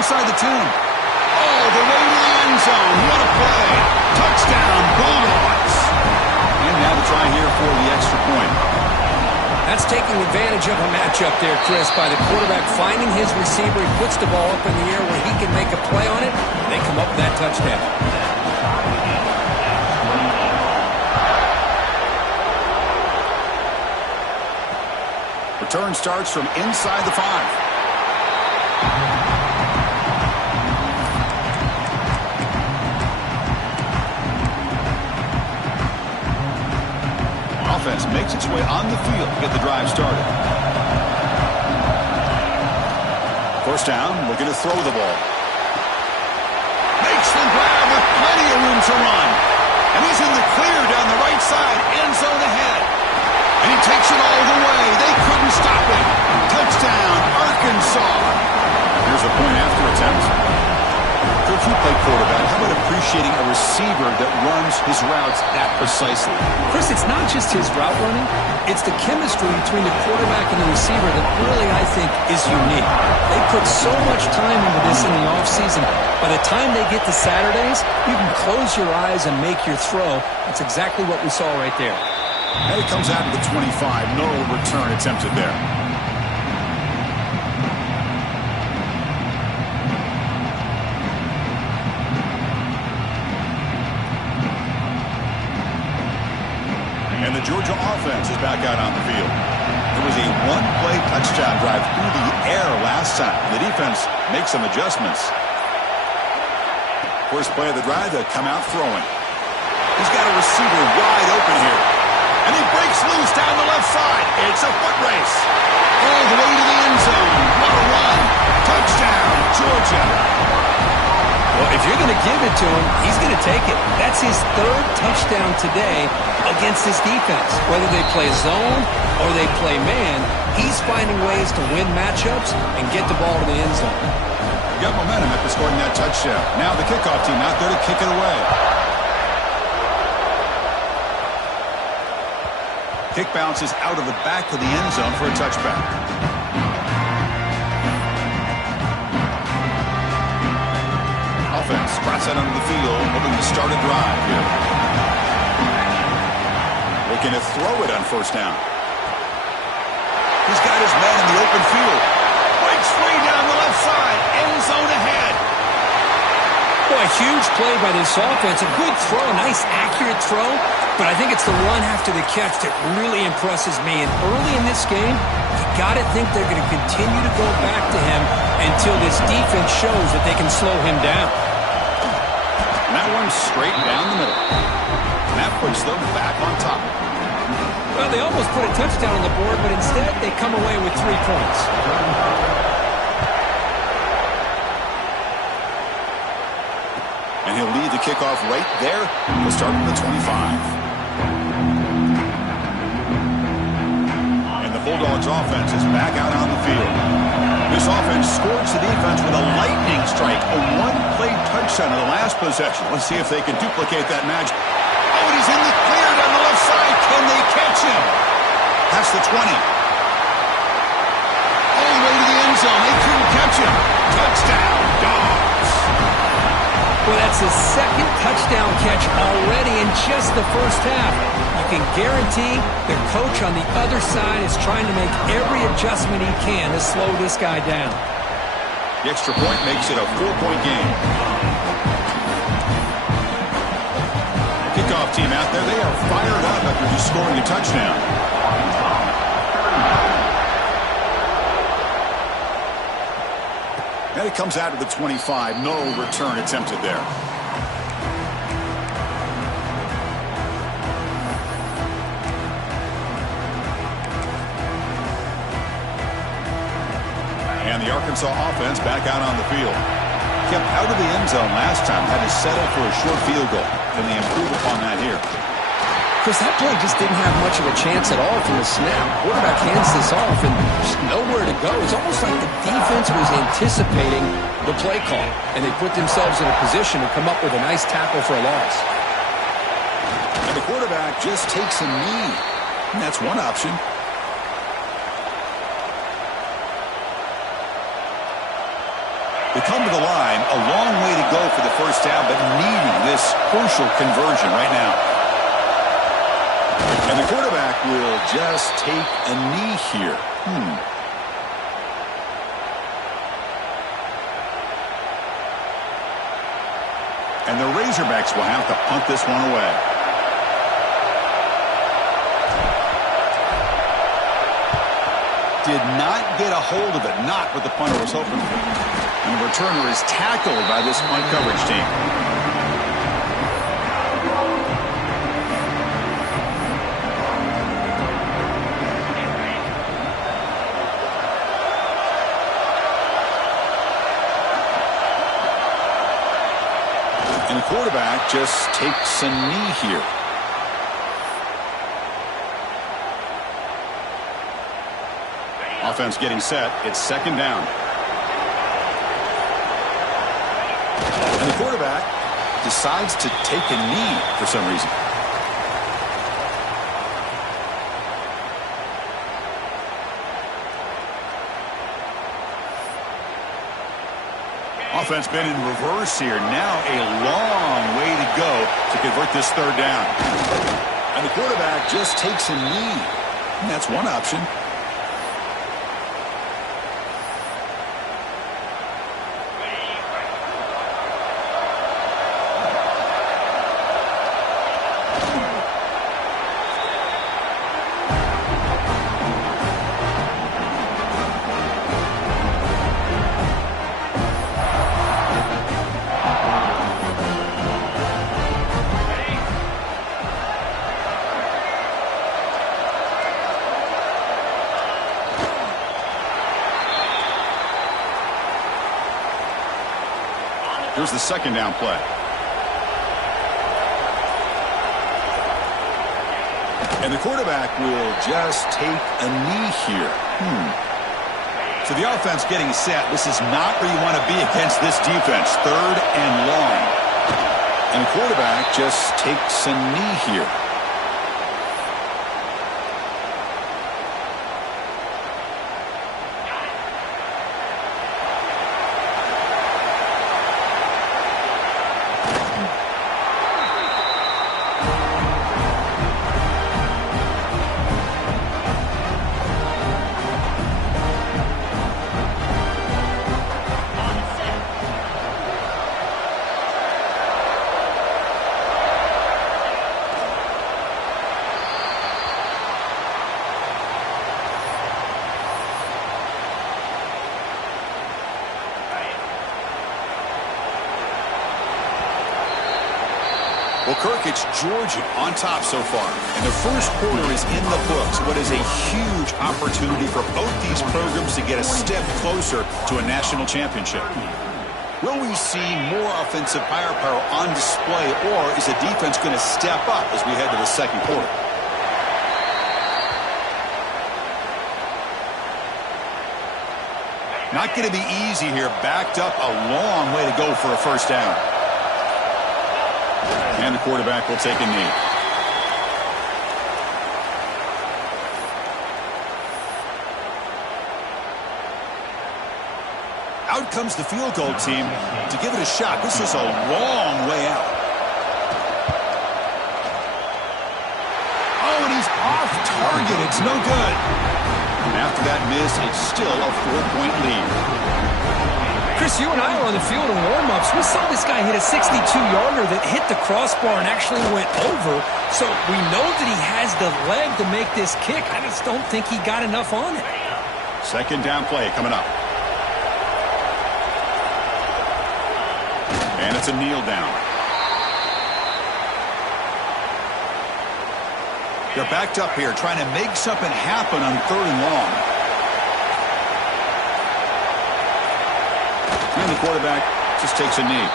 Inside the 10. Oh, the way to the end zone. What a play. Touchdown, Bulldogs. And now to try here for the extra point. That's taking advantage of a matchup there, Chris, by the quarterback finding his receiver. He puts the ball up in the air where he can make a play on it. They come up with that touchdown. Return starts from inside the 5. Offense makes its way on the field to get the drive started. First down, looking to throw the ball. Makes the grab with plenty of room to run. And he's in the clear down the right side, end zone ahead. And he takes it all the way. They couldn't stop it. Touchdown, Arkansas. Here's a point after attempt. Coach, you play quarterback. How about appreciating a receiver that runs his routes that precisely? Chris, it's not just his route running. It's the chemistry between the quarterback and the receiver that really, I think, is unique. They put so much time into this in the offseason. By the time they get to Saturdays, you can close your eyes and make your throw. That's exactly what we saw right there. And it comes out to the 25. No return attempted there. And the Georgia offense is back out on the field. It was a one-play touchdown drive through the air last time. The defense makes some adjustments. First play of the drive, they'll come out throwing. He's got a receiver wide open here. And he breaks loose down the left side. It's a foot race. All the way to the end zone. What a run. Touchdown, Georgia. Well, if you're going to give it to him, he's going to take it. That's his third touchdown today against this defense. Whether they play zone or they play man, he's finding ways to win matchups and get the ball to the end zone. Got momentum after scoring that touchdown. Now the kickoff team out there to kick it away. Kick bounces out of the back of the end zone for a touchback. Offense squats out onto the field, hoping to start a drive here. Looking to throw it on first down. He's got his man in the open field. Breaks free down the left side. End zone ahead. Boy, a huge play by this offense. A good throw, a nice accurate throw. But I think it's the run after the catch that really impresses me. And early in this game, you got to think they're going to continue to go back to him until this defense shows that they can slow him down. And that one's straight down the middle. And that puts them back on top. Well, they almost put a touchdown on the board, but instead they come away with 3 points. And he'll lead the kickoff right there. We'll start from the 25. And the Bulldogs offense is back out on the field. This offense scores the defense with a lightning strike, a one-play touchdown in the last possession. Let's see if they can duplicate that magic. Oh, and he's in the clear down the left side. Can they catch him? That's the 20. All the way to the end zone. They couldn't catch him. Touchdown, Dogs. Well, that's his second touchdown catch already in just the first half. You can guarantee the coach on the other side is trying to make every adjustment he can to slow this guy down. The extra point makes it a 4-point game. Kickoff team out there, they are fired up after just scoring a touchdown. And it comes out to the 25. No return attempted there. And the the Arkansas offense back out on the field. Kept out of the end zone last time. Had to settle for a short field goal. Can they improve upon that here? Chris, that play just didn't have much of a chance at all from the snap. Quarterback hands this off and just nowhere to go. It's almost like the defense was anticipating the play call, and they put themselves in a position to come up with a nice tackle for a loss. And the quarterback just takes a knee. And that's one option. They come to the line, a long way to go for the first down, but needing this crucial conversion right now. And the quarterback will just take a knee here. And the Razorbacks will have to punt this one away. Did not get a hold of it, not what the punter was hoping for. And the returner is tackled by this punt coverage team. And the quarterback just takes a knee here. Offense getting set. It's second down. And the quarterback decides to take a knee for some reason. Offense been in reverse here. Now a long way to go to convert this third down. And the quarterback just takes a knee. And that's one option. Here's the second down play. And the quarterback will just take a knee here. So the offense getting set. This is not where you want to be against this defense. Third and long. And the quarterback just takes a knee here. Well, Kirk, it's Georgia on top so far. And the first quarter is in the books. What is a huge opportunity for both these programs to get a step closer to a national championship. Will we see more offensive firepower on display, or is the defense going to step up as we head to the second quarter? Not going to be easy here. Backed up a long way to go for a first down. And the quarterback will take a knee. Out comes the field goal team to give it a shot. This is a long way out. Oh, and he's off target. It's no good. And after that miss, it's still a 4-point lead. Chris, you and I were on the field in warm-ups. We saw this guy hit a 62-yarder that hit the crossbar and actually went over. So we know that he has the leg to make this kick. I just don't think he got enough on it. Second down play coming up. And it's a kneel down. They're backed up here trying to make something happen on third and long. the quarterback just takes a knee.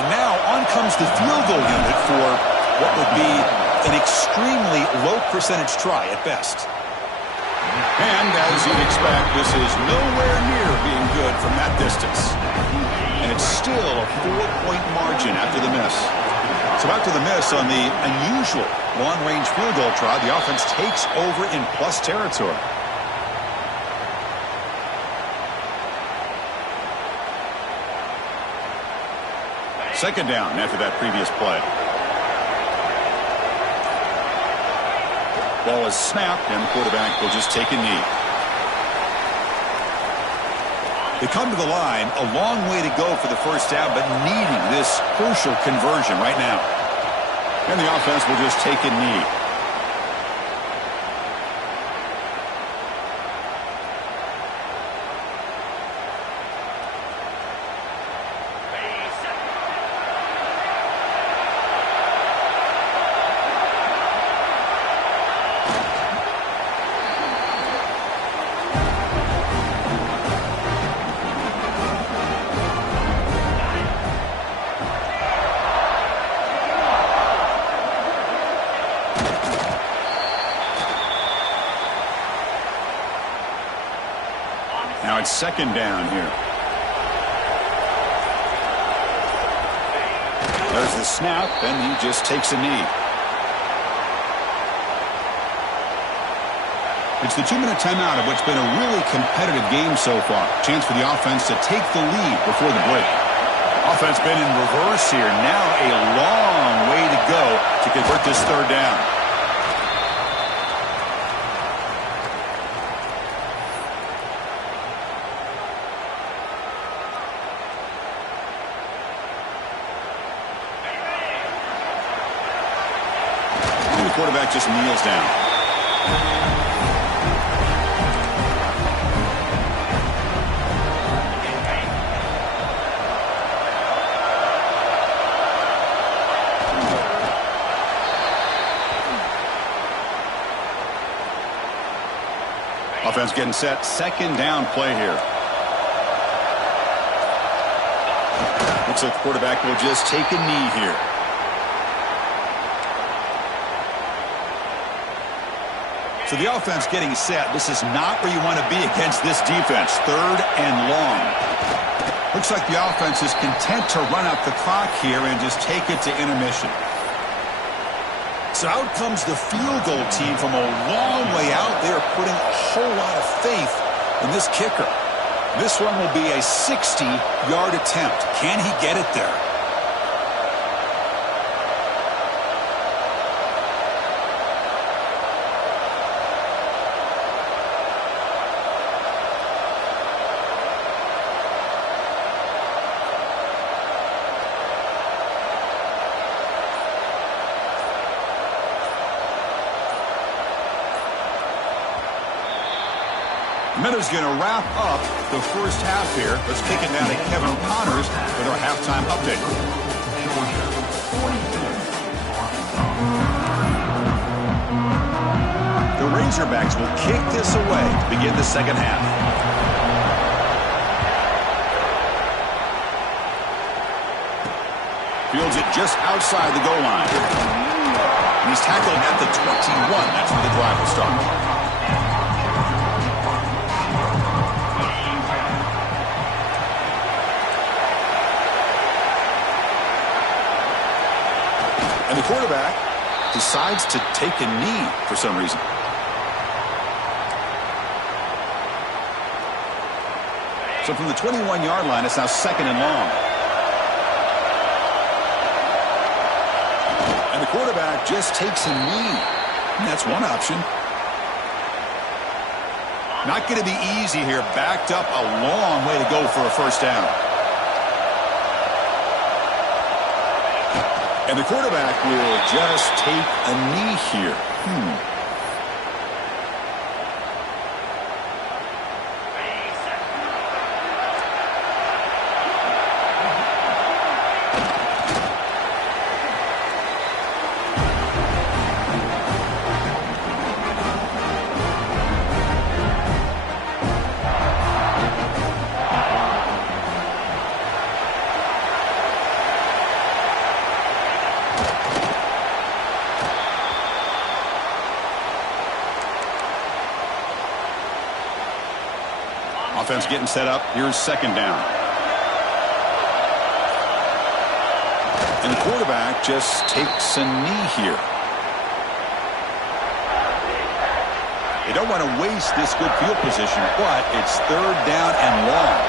And now on comes the field goal unit for what would be an extremely low percentage try at best. And as you'd expect, this is nowhere near being good from that distance. And it's still a 4-point margin after the miss. So after the miss on the unusual long-range field goal try, the offense takes over in plus territory. Second down after that previous play. Ball is snapped, and the quarterback will just take a knee. They come to the line, a long way to go for the first down, but needing this crucial conversion right now. And the offense will just take a knee. Now it's second down here. There's the snap, and he just takes a knee. It's the 2-minute timeout of what's been a really competitive game so far. Chance for the offense to take the lead before the break. Offense been in reverse here. Now a long way to go to convert this third down. The quarterback just kneels down. Offense getting set. Second down play here. Looks like the quarterback will just take a knee here. So the offense getting set. This is not where you want to be against this defense. Third and long. Looks like the offense is content to run out the clock here and just take it to intermission. So out comes the field goal team from a long way out. They are putting a whole lot of faith in this kicker. This one will be a 60-yard attempt. Can he get it there? Miller's going to wrap up the first half here. Let's kick it now to Kevin Connors with our halftime update. The Razorbacks will kick this away to begin the second half. Fields it just outside the goal line. And he's tackled at the 21. That's where the drive will start. And the quarterback decides to take a knee for some reason. So from the 21-yard line, it's now second and long. And the quarterback just takes a knee. And that's one option. Not going to be easy here. Backed up a long way to go for a first down. And the quarterback will just take a knee here. Offense getting set up. Here's second down. And the quarterback just takes a knee here. They don't want to waste this good field position, but it's third down and long.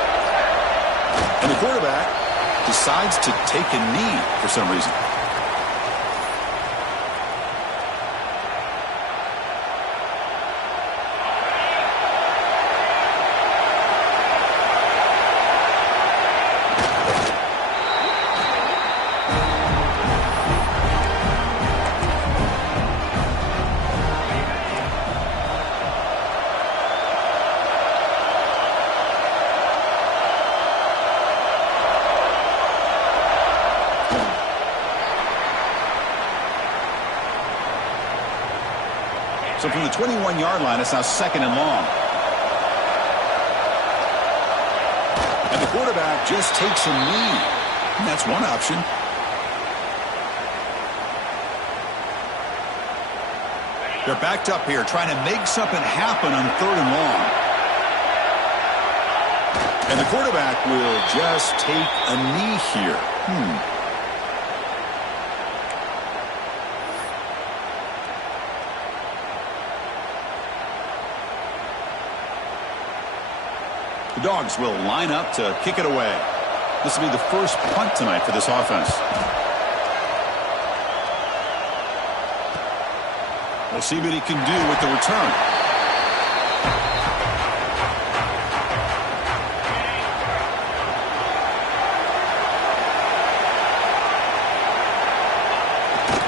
And the quarterback decides to take a knee for some reason. So from the 21-yard line, it's now second and long. And the quarterback just takes a knee. And that's one option. They're backed up here, trying to make something happen on third and long. And the quarterback will just take a knee here. The Dogs will line up to kick it away. This will be the first punt tonight for this offense. We'll see what he can do with the return.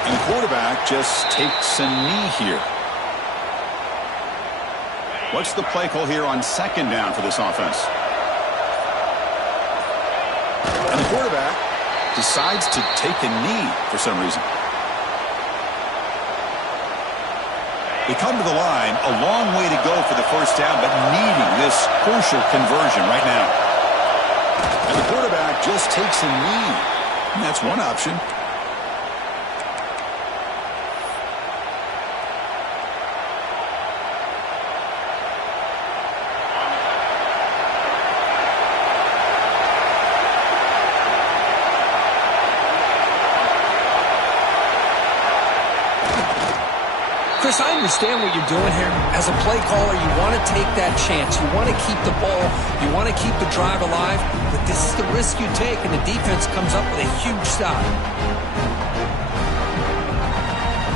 And the quarterback just takes a knee here. What's the play call here on second down for this offense? And the quarterback decides to take a knee for some reason. They come to the line, a long way to go for the first down, but needing this crucial conversion right now. And the quarterback just takes a knee. And that's one option. Chris, I understand what you're doing here. As a play caller, you want to take that chance. You want to keep the ball. You want to keep the drive alive. But this is the risk you take, and the defense comes up with a huge stop.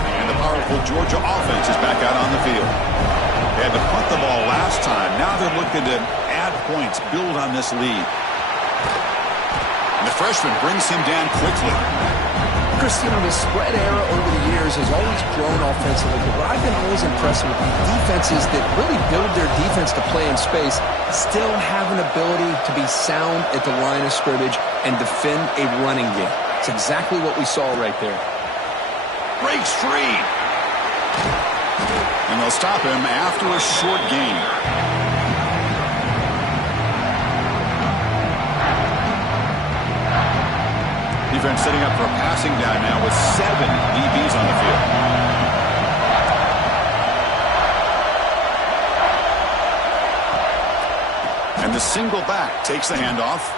And the powerful Georgia offense is back out on the field. They had to punt the ball last time. Now they're looking to add points, build on this lead. And the freshman brings him down quickly. Chris, you know, the spread era over the years has always grown offensively, but I've been always impressed with the defenses that really build their defense to play in space, still have an ability to be sound at the line of scrimmage and defend a running game. It's exactly what we saw right there. Breaks free. And they'll stop him after a short gain. Defense setting up for a passing down now with 7 DBs on the field. And the single back takes the handoff.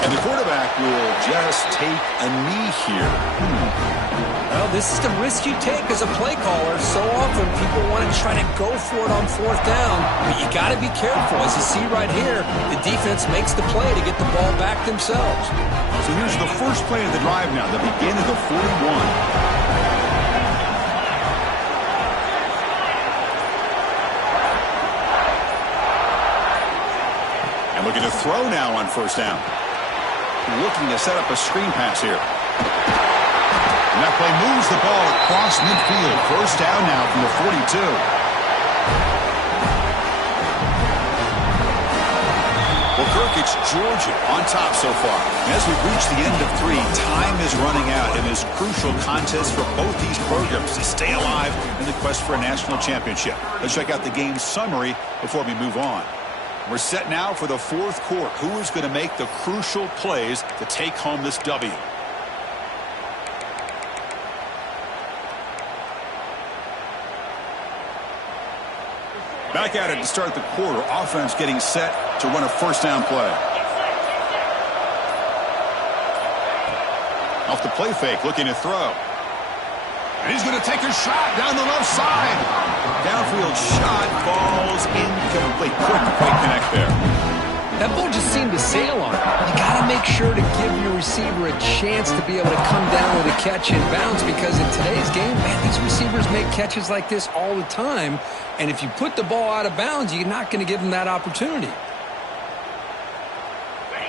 And the quarterback will just take a knee here. Well, this is the risk you take as a play caller. So often people want to try to go for it on fourth down, but you got to be careful. As you see right here, the defense makes the play to get the ball back themselves. So here's the first play of the drive now, the beginning of the 41. And looking to throw now on first down. Looking to set up a screen pass here. And that play moves the ball across midfield. First down now from the 42. Well, Kirk, it's Georgia on top so far. And as we've reached the end of 3, time is running out in this crucial contest for both these programs to stay alive in the quest for a national championship. Let's check out the game summary before we move on. We're set now for the 4th quarter. Who is going to make the crucial plays to take home this W? Back at it to start the quarter. Offense getting set to run a first down play. Off the play fake, looking to throw. And he's going to take a shot down the left side. Downfield shot falls incomplete. Couldn't quite connect there. That ball just seemed to sail on it. You got to make sure to give your receiver a chance to be able to come down with a catch and bounce, because in today's game, man, these receivers make catches like this all the time. And if you put the ball out of bounds, you're not going to give them that opportunity.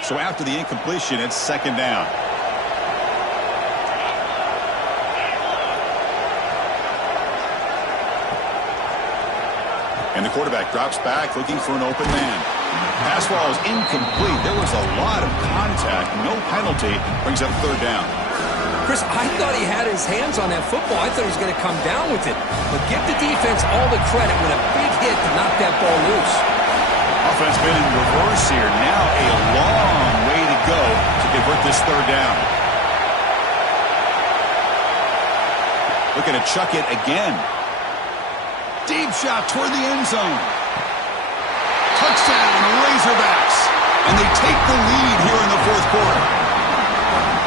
So after the incompletion, it's 2nd down. And the quarterback drops back looking for an open man. Pass ball is incomplete. There was a lot of contact. No penalty. Brings up 3rd down. Chris, I thought he had his hands on that football. I thought he was going to come down with it. But give the defense all the credit with a big hit to knock that ball loose. Offense been in reverse here. Now a long way to go to convert this 3rd down. Looking to chuck it again. Deep shot toward the end zone. Touchdown, Razorbacks. And they take the lead here in the 4th quarter.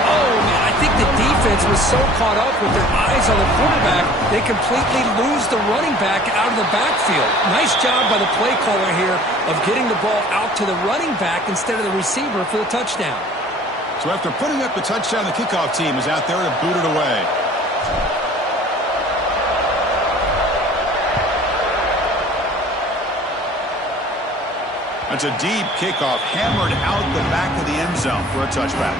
Oh, man, I think the defense was so caught up with their eyes on the quarterback, they completely lose the running back out of the backfield. Nice job by the play caller here of getting the ball out to the running back instead of the receiver for the touchdown. So after putting up the touchdown, the kickoff team is out there to boot it away. That's a deep kickoff, hammered out the back of the end zone for a touchback.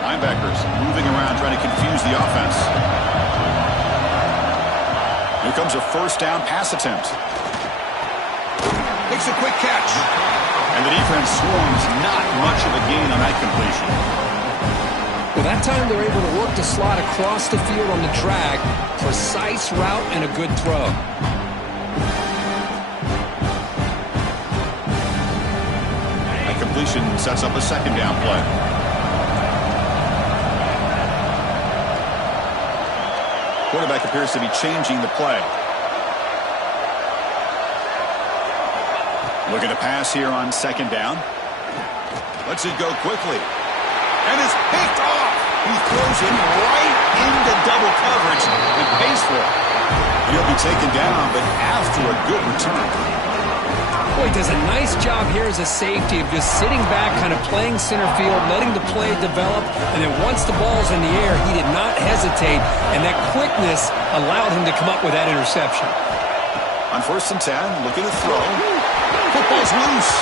Linebackers moving around, trying to confuse the offense. Here comes a 1st down pass attempt. Makes a quick catch. And the defense swarms, not much of a gain on that completion. Well, that time they're able to work the slot across the field on the drag. Precise route and a good throw. That completion sets up a 2nd down play. Quarterback appears to be changing the play. Looking to pass here on 2nd down. Lets it go quickly. And it's picked off. He throws it right into double coverage and pays for it. He'll be taken down, but after a good return. Boy, he does a nice job here as a safety of just sitting back, kind of playing center field, letting the play develop, and then once the ball's in the air, he did not hesitate, and that quickness allowed him to come up with that interception. On 1st and 10, looking to throw. Football's loose.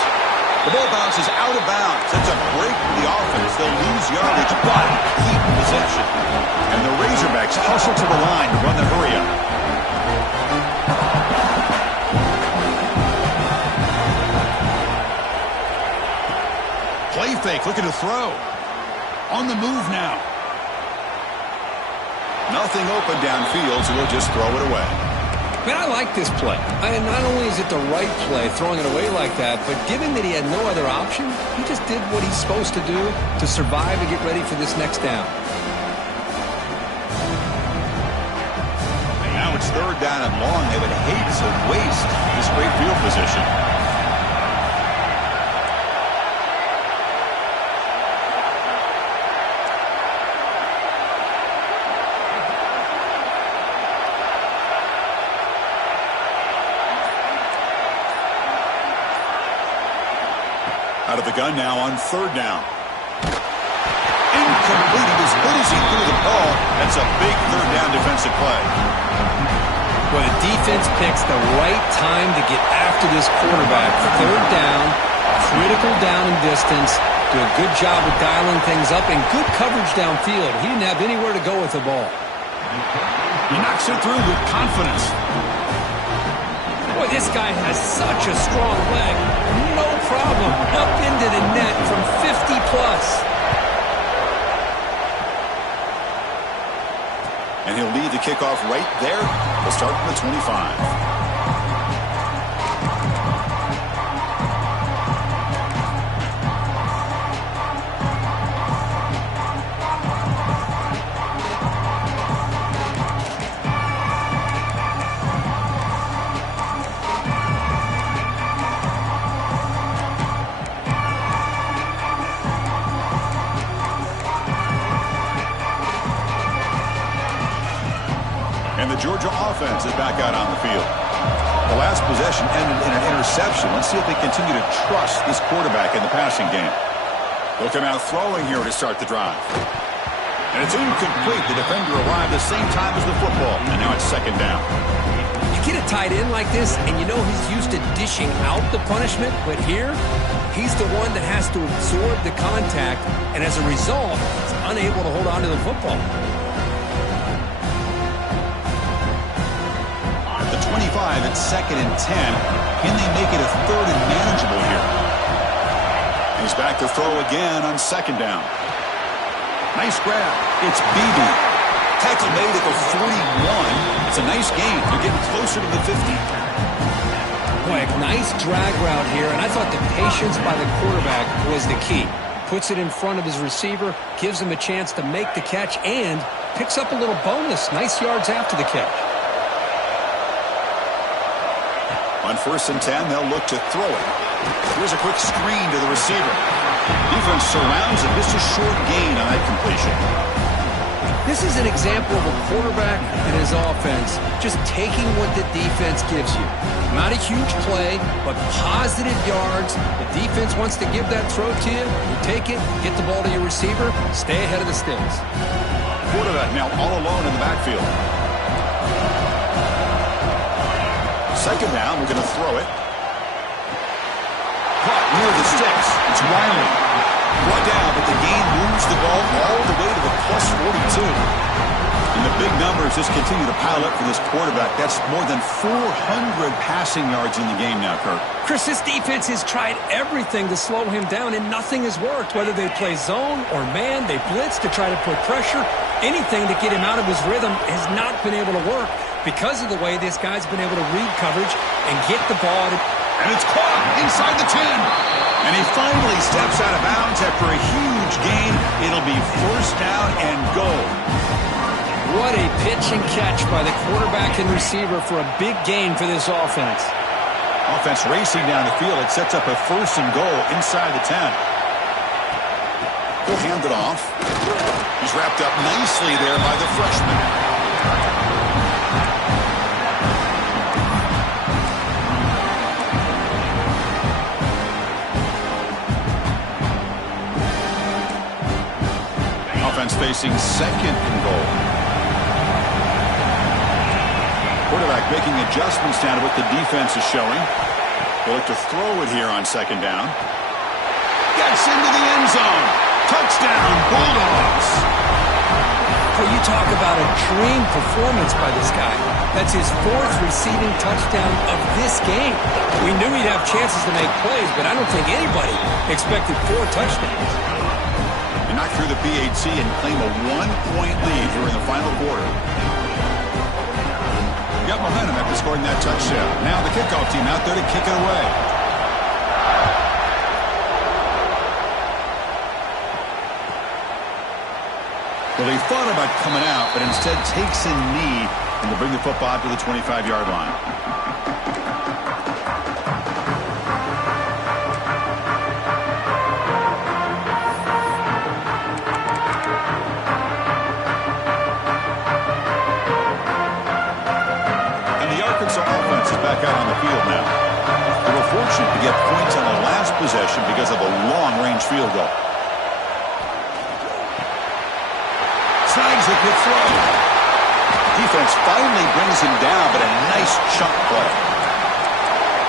The ball bounces out of bounds. That's a break for the offense. They'll lose yardage, but keep possession. And the Razorbacks hustle to the line to run the hurry-up. Play fake, looking to throw. On the move now. Nothing open downfield, so he'll just throw it away. Man, I like this play. Not only is it the right play, throwing it away like that, but given that he had no other option, he just did what he's supposed to do to survive and get ready for this next down. Now it's 3rd down and long. They would hate to waste this great field position. Out of the gun now on 3rd down. Incomplete. As good as he threw the ball, that's a big 3rd down defensive play. Well, the defense picks the right time to get after this quarterback. 3rd down, critical down and distance. Do a good job of dialing things up and good coverage downfield. He didn't have anywhere to go with the ball. He knocks it through with confidence. Boy, this guy has such a strong leg. No problem. Up into the net from 50 plus. And he'll lead the kickoff right there. We'll start from the 25. And the Georgia offense is back out on the field. The last possession ended in an interception. Let's see if they continue to trust this quarterback in the passing game. They'll come out throwing here to start the drive. And it's incomplete. The defender arrived the same time as the football. And now it's second down. You get a tight end like this, and you know he's used to dishing out the punishment. But here, he's the one that has to absorb the contact. And as a result, he's unable to hold on to the football. 25 at 2nd and 10. Can they make it a 3rd and manageable here? He's back to throw again on 2nd down. Nice grab. It's Beebe. Tackle made at the 41. It's a nice gain. They're getting closer to the 50. Boy, a nice drag route here, and I thought the patience by the quarterback was the key. Puts it in front of his receiver, gives him a chance to make the catch, and picks up a little bonus. Nice yards after the catch. On 1st and 10, they'll look to throw it. Here's a quick screen to the receiver. Defense surrounds it. Just a short gain on that completion. This is an example of a quarterback and his offense just taking what the defense gives you. Not a huge play, but positive yards. The defense wants to give that throw to you. You take it, get the ball to your receiver, stay ahead of the sticks. Quarterback now all alone in the backfield. 2nd down, we're going to throw it. Caught near the sticks. It's Riley. Brought down, but the gain moves the ball all the way to the plus 42. And the big numbers just continue to pile up for this quarterback. That's more than 400 passing yards in the game now, Kirk. Chris, this defense has tried everything to slow him down, and nothing has worked. Whether they play zone or man, they blitz to try to put pressure. Anything to get him out of his rhythm has not been able to work because of the way this guy's been able to read coverage and get the ball. And it's caught inside the 10. And he finally steps out of bounds after a huge gain. It'll be 1st down and goal. What a pitch and catch by the quarterback and receiver for a big gain for this offense. Offense racing down the field. It sets up a 1st and goal inside the 10. He'll hand it off. He's wrapped up nicely there by the freshman. Offense facing 2nd and goal. Quarterback making adjustments down to what the defense is showing. They'll look to throw it here on 2nd down. Gets into the end zone. Touchdown, Bulldogs. Well, you talk about a dream performance by this guy. That's his 4th receiving touchdown of this game. We knew he'd have chances to make plays, but I don't think anybody expected 4 touchdowns. They knock through the PAT and claim a 1-point lead here in the final quarter. Got momentum after scoring that touchdown. Now the kickoff team out there to kick it away. Well, he thought about coming out, but instead takes a knee and to bring the football to the 25-yard line. And the Arkansas offense is back out on the field now. They were fortunate to get points on the last possession because of a long-range field goal. Snags a good throw. Defense finally brings him down, but a nice chunk play.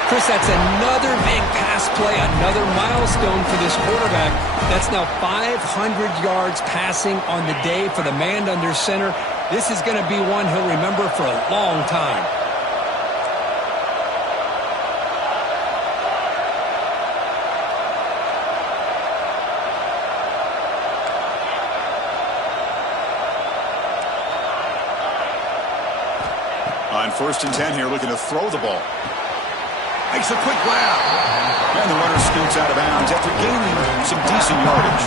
Chris, that's another big pass play, another milestone for this quarterback. That's now 500 yards passing on the day for the man under center. This is going to be one he'll remember for a long time. On 1st and 10 here, looking to throw the ball. Makes a quick grab. And the runner scoots out of bounds after gaining some decent yardage.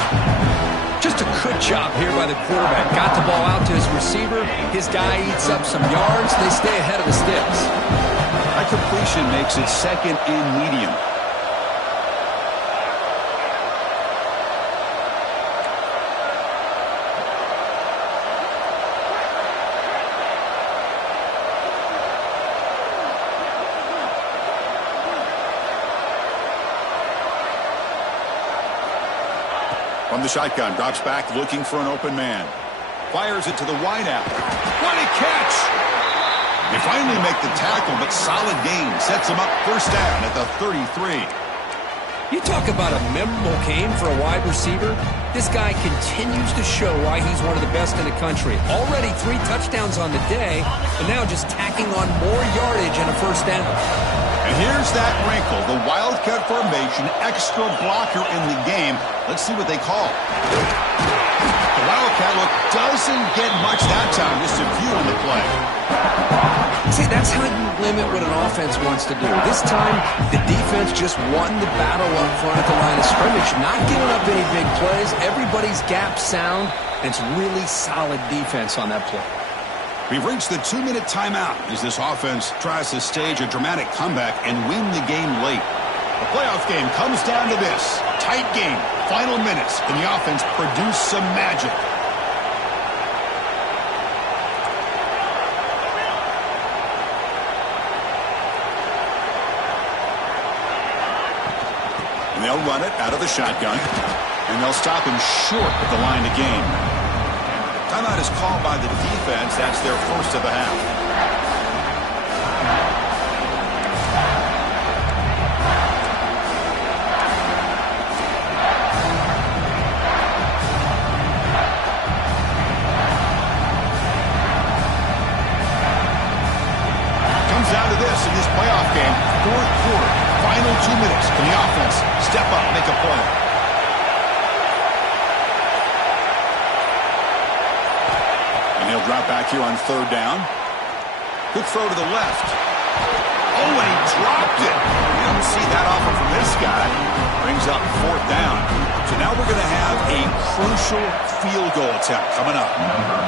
Just a good job here by the quarterback. Got the ball out to his receiver. His guy eats up some yards. They stay ahead of the sticks. That completion makes it 2nd and medium. From the shotgun, drops back looking for an open man. Fires it to the wideout. What a catch! They finally make the tackle, but solid gain sets them up 1st down at the 33. You talk about a memorable game for a wide receiver. This guy continues to show why he's one of the best in the country. Already 3 touchdowns on the day, but now just tacking on more yardage and a 1st down. And here's that wrinkle, the Wildcat formation, extra blocker in the game. Let's see what they call. The Wildcat look doesn't get much that time, just a few in the play. See, that's how you limit what an offense wants to do. This time, the defense just won the battle up front at the line of scrimmage, not giving up any big plays. Everybody's gap sound, and it's really solid defense on that play. We've reached the 2-minute timeout as this offense tries to stage a dramatic comeback and win the game late. The playoff game comes down to this. Tight game, final minutes. Can the offense produce some magic? And they'll run it out of the shotgun. And they'll stop him short at the line to gain. Timeout is called by the defense. That's their 1st of the half. Comes down to this in this playoff game. 4th quarter, final 2 minutes. Can the offense step up, make a play? He'll drop back here on 3rd down. Good throw to the left. Oh, and he dropped it. You don't see that often from this guy. Brings up 4th down. So now we're going to have a crucial field goal attempt coming up.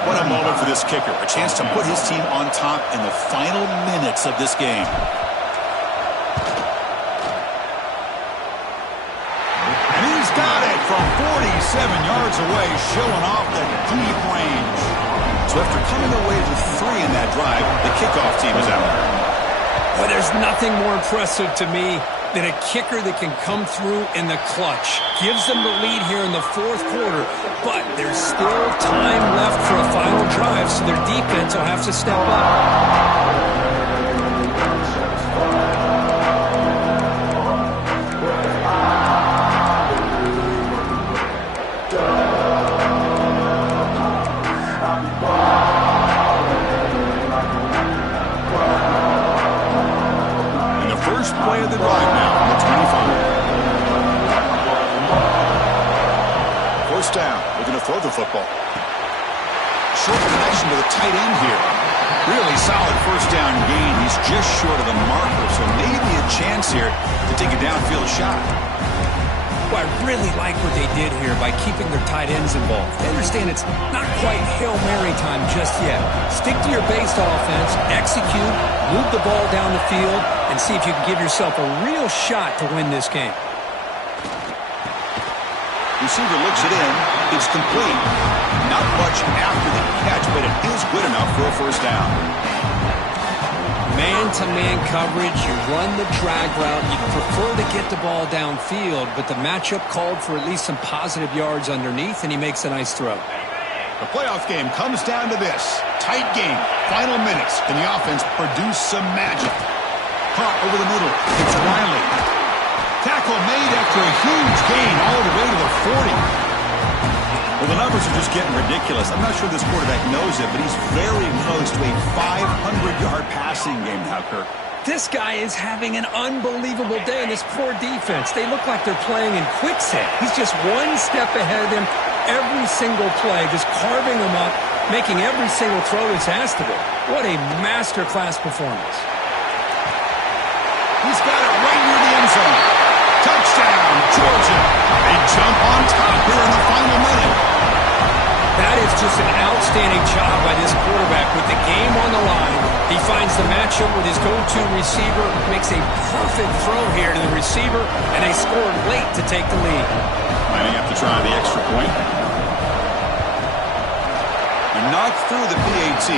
What a moment for this kicker. A chance to put his team on top in the final minutes of this game. And he's got it from 47 yards away, showing off the deep range. So after coming away with 3 in that drive, the kickoff team is out. Well, there's nothing more impressive to me than a kicker that can come through in the clutch. Gives them the lead here in the 4th quarter, but there's still time left for a final drive, so their defense will have to step up. Play of the drive now on the 25. 1st down. Looking to throw the football. Short connection to the tight end here. Really solid 1st down gain. He's just short of the marker, so maybe a chance here to take a downfield shot. Well, I really like what they did here by keeping their tight ends involved. They understand it's not quite Hail Mary time just yet. Stick to your base offense, execute, move the ball down the field, and see if you can give yourself a real shot to win this game. Receiver looks it in. It's complete. Not much after the catch, but it is good enough for a 1st down. Man-to-man coverage, you run the drag route, you prefer to get the ball downfield, but the matchup called for at least some positive yards underneath, and he makes a nice throw. The playoff game comes down to this. Tight game, final minutes. Can the offense produce some magic? caught over the middle. It's Riley. Tackle made after a huge gain all the way to the 40. Well, the numbers are just getting ridiculous. I'm not sure this quarterback knows it, but he's very close to a 500-yard passing game now, Kirk. This guy is having an unbelievable day in this poor defense. They look like they're playing in quicksand. He's just one step ahead of them every single play, just carving them up, making every single throw that's asked of him. What a masterclass performance. He's got it right near the end zone. Touchdown, Georgia. They jump on top here in the final minute. That is just an outstanding job by this quarterback with the game on the line. He finds the matchup with his go-to receiver, makes a perfect throw here to the receiver, and they scored late to take the lead. Lining up to try the extra point. And knocked through the PAT,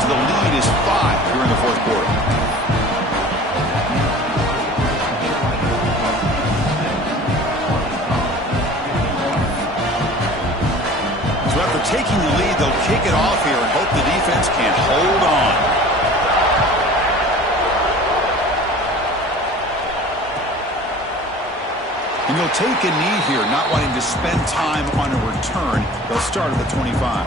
so the lead is 5 here in the fourth quarter. So after taking the lead, they'll kick it off here and hope the defense can hold on. And you'll take a knee here, not wanting to spend time on a return. They'll start at the 25.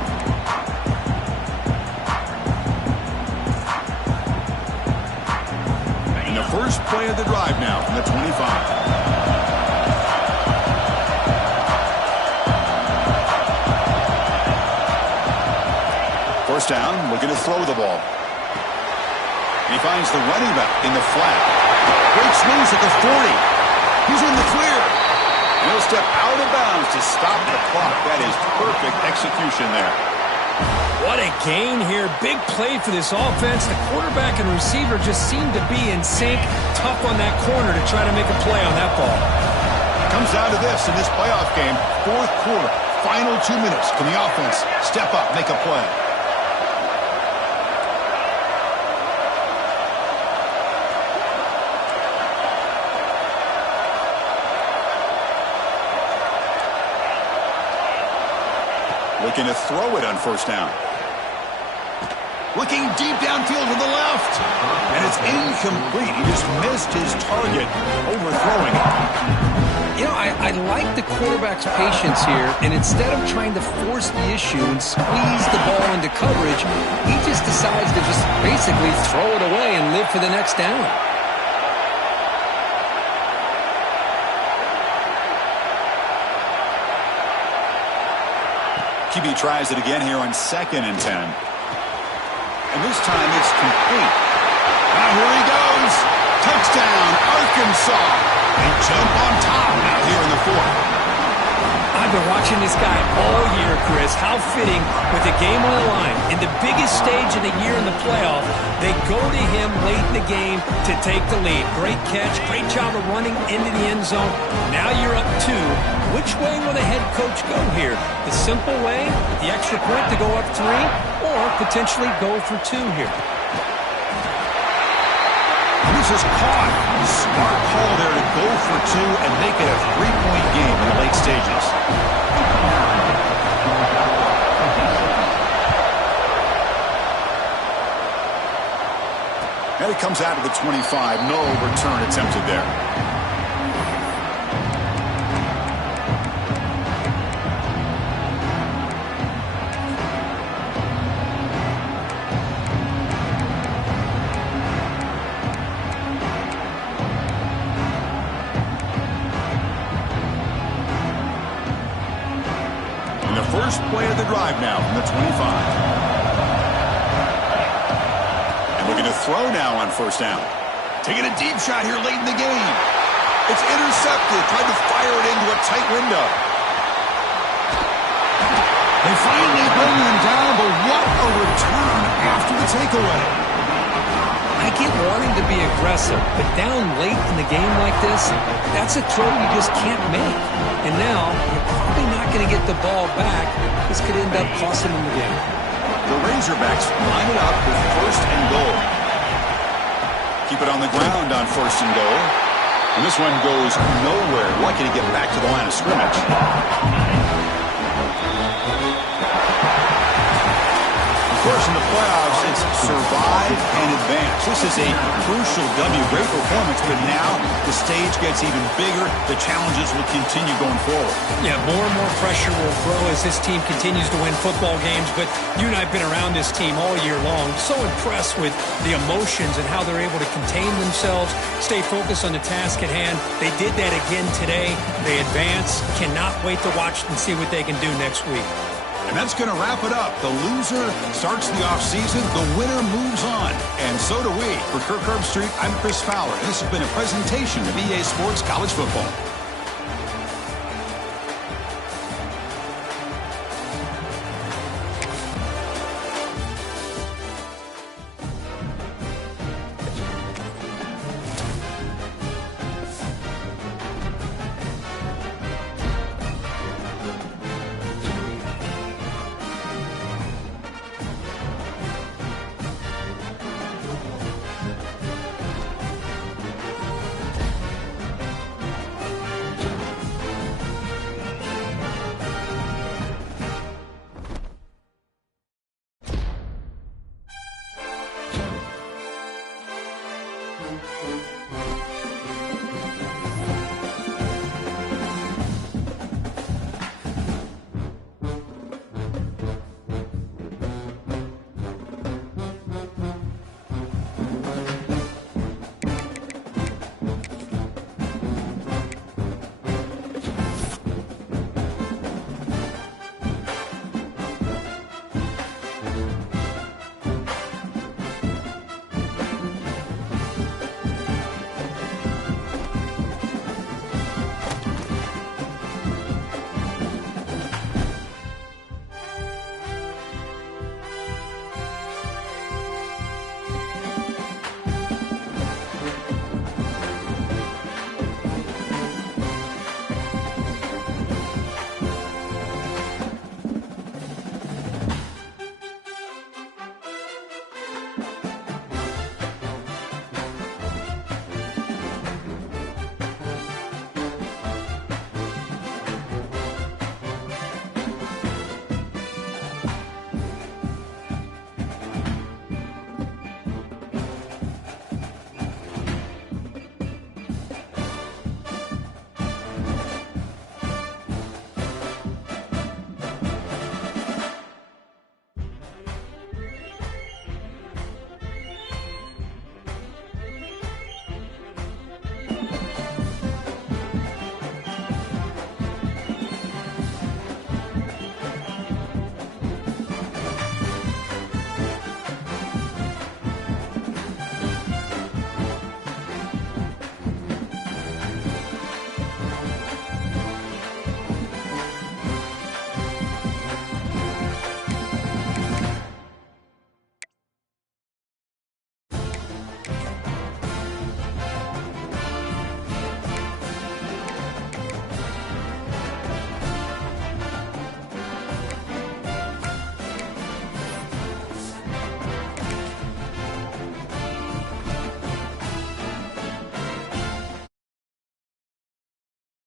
And the first play of the drive now from the 25. First down, looking to throw the ball. He finds the running back in the flat. Great swings at the 40. He's in the clear. And he'll step out of bounds to stop the clock. That is perfect execution there. What a gain here. Big play for this offense. The quarterback and receiver just seem to be in sync. Tough on that corner to try to make a play on that ball. Comes down to this in this playoff game. Fourth quarter, final 2 minutes. Can the offense step up, make a play? Looking to throw it on first down. Looking deep downfield to the left. And it's incomplete. He just missed his target, overthrowing it. You know, I like the quarterback's patience here, and instead of trying to force the issue and squeeze the ball into coverage, he just decides to just basically throw it away and live for the next down. QB tries it again here on 2nd and 10. And this time it's complete. Now here he goes. Touchdown, Arkansas. They jump on top now here in the fourth. I've been watching this guy all year, Chris. How fitting with the game on the line. In the biggest stage of the year in the playoff, they go to him late in the game to take the lead. Great catch, great job of running into the end zone. Now you're up 2. Which way will the head coach go here? The simple way, the extra point to go up 3, or potentially go for 2 here? This is caught. Smart call there to go for 2 and make it a 3-point game in the late stages. And it comes out of the 25. No return attempted there. First play of the drive now from the 25. And looking to throw now on first down. Taking a deep shot here late in the game. It's intercepted. Tried to fire it into a tight window. They finally bring him down, but what a return after the takeaway. I get wanting to be aggressive, but down late in the game like this, that's a throw you just can't make. And now, you're probably not going to get the ball back. This could end up costing them the game. The Razorbacks line it up with first and goal. Keep it on the ground on first and goal. And this one goes nowhere. Lucky to get back to the line of scrimmage. Of course, in the playoffs, it's survive and advance. This is a crucial W. Great performance, but now the stage gets even bigger. The challenges will continue going forward. Yeah, more and more pressure will grow as this team continues to win football games, but you and I have been around this team all year long. So impressed with the emotions and how they're able to contain themselves, stay focused on the task at hand. They did that again today. They advance. Cannot wait to watch and see what they can do next week. And that's going to wrap it up. The loser starts the offseason. The winner moves on. And so do we. For Kirk Herbstreit, I'm Chris Fowler. This has been a presentation of EA Sports College Football.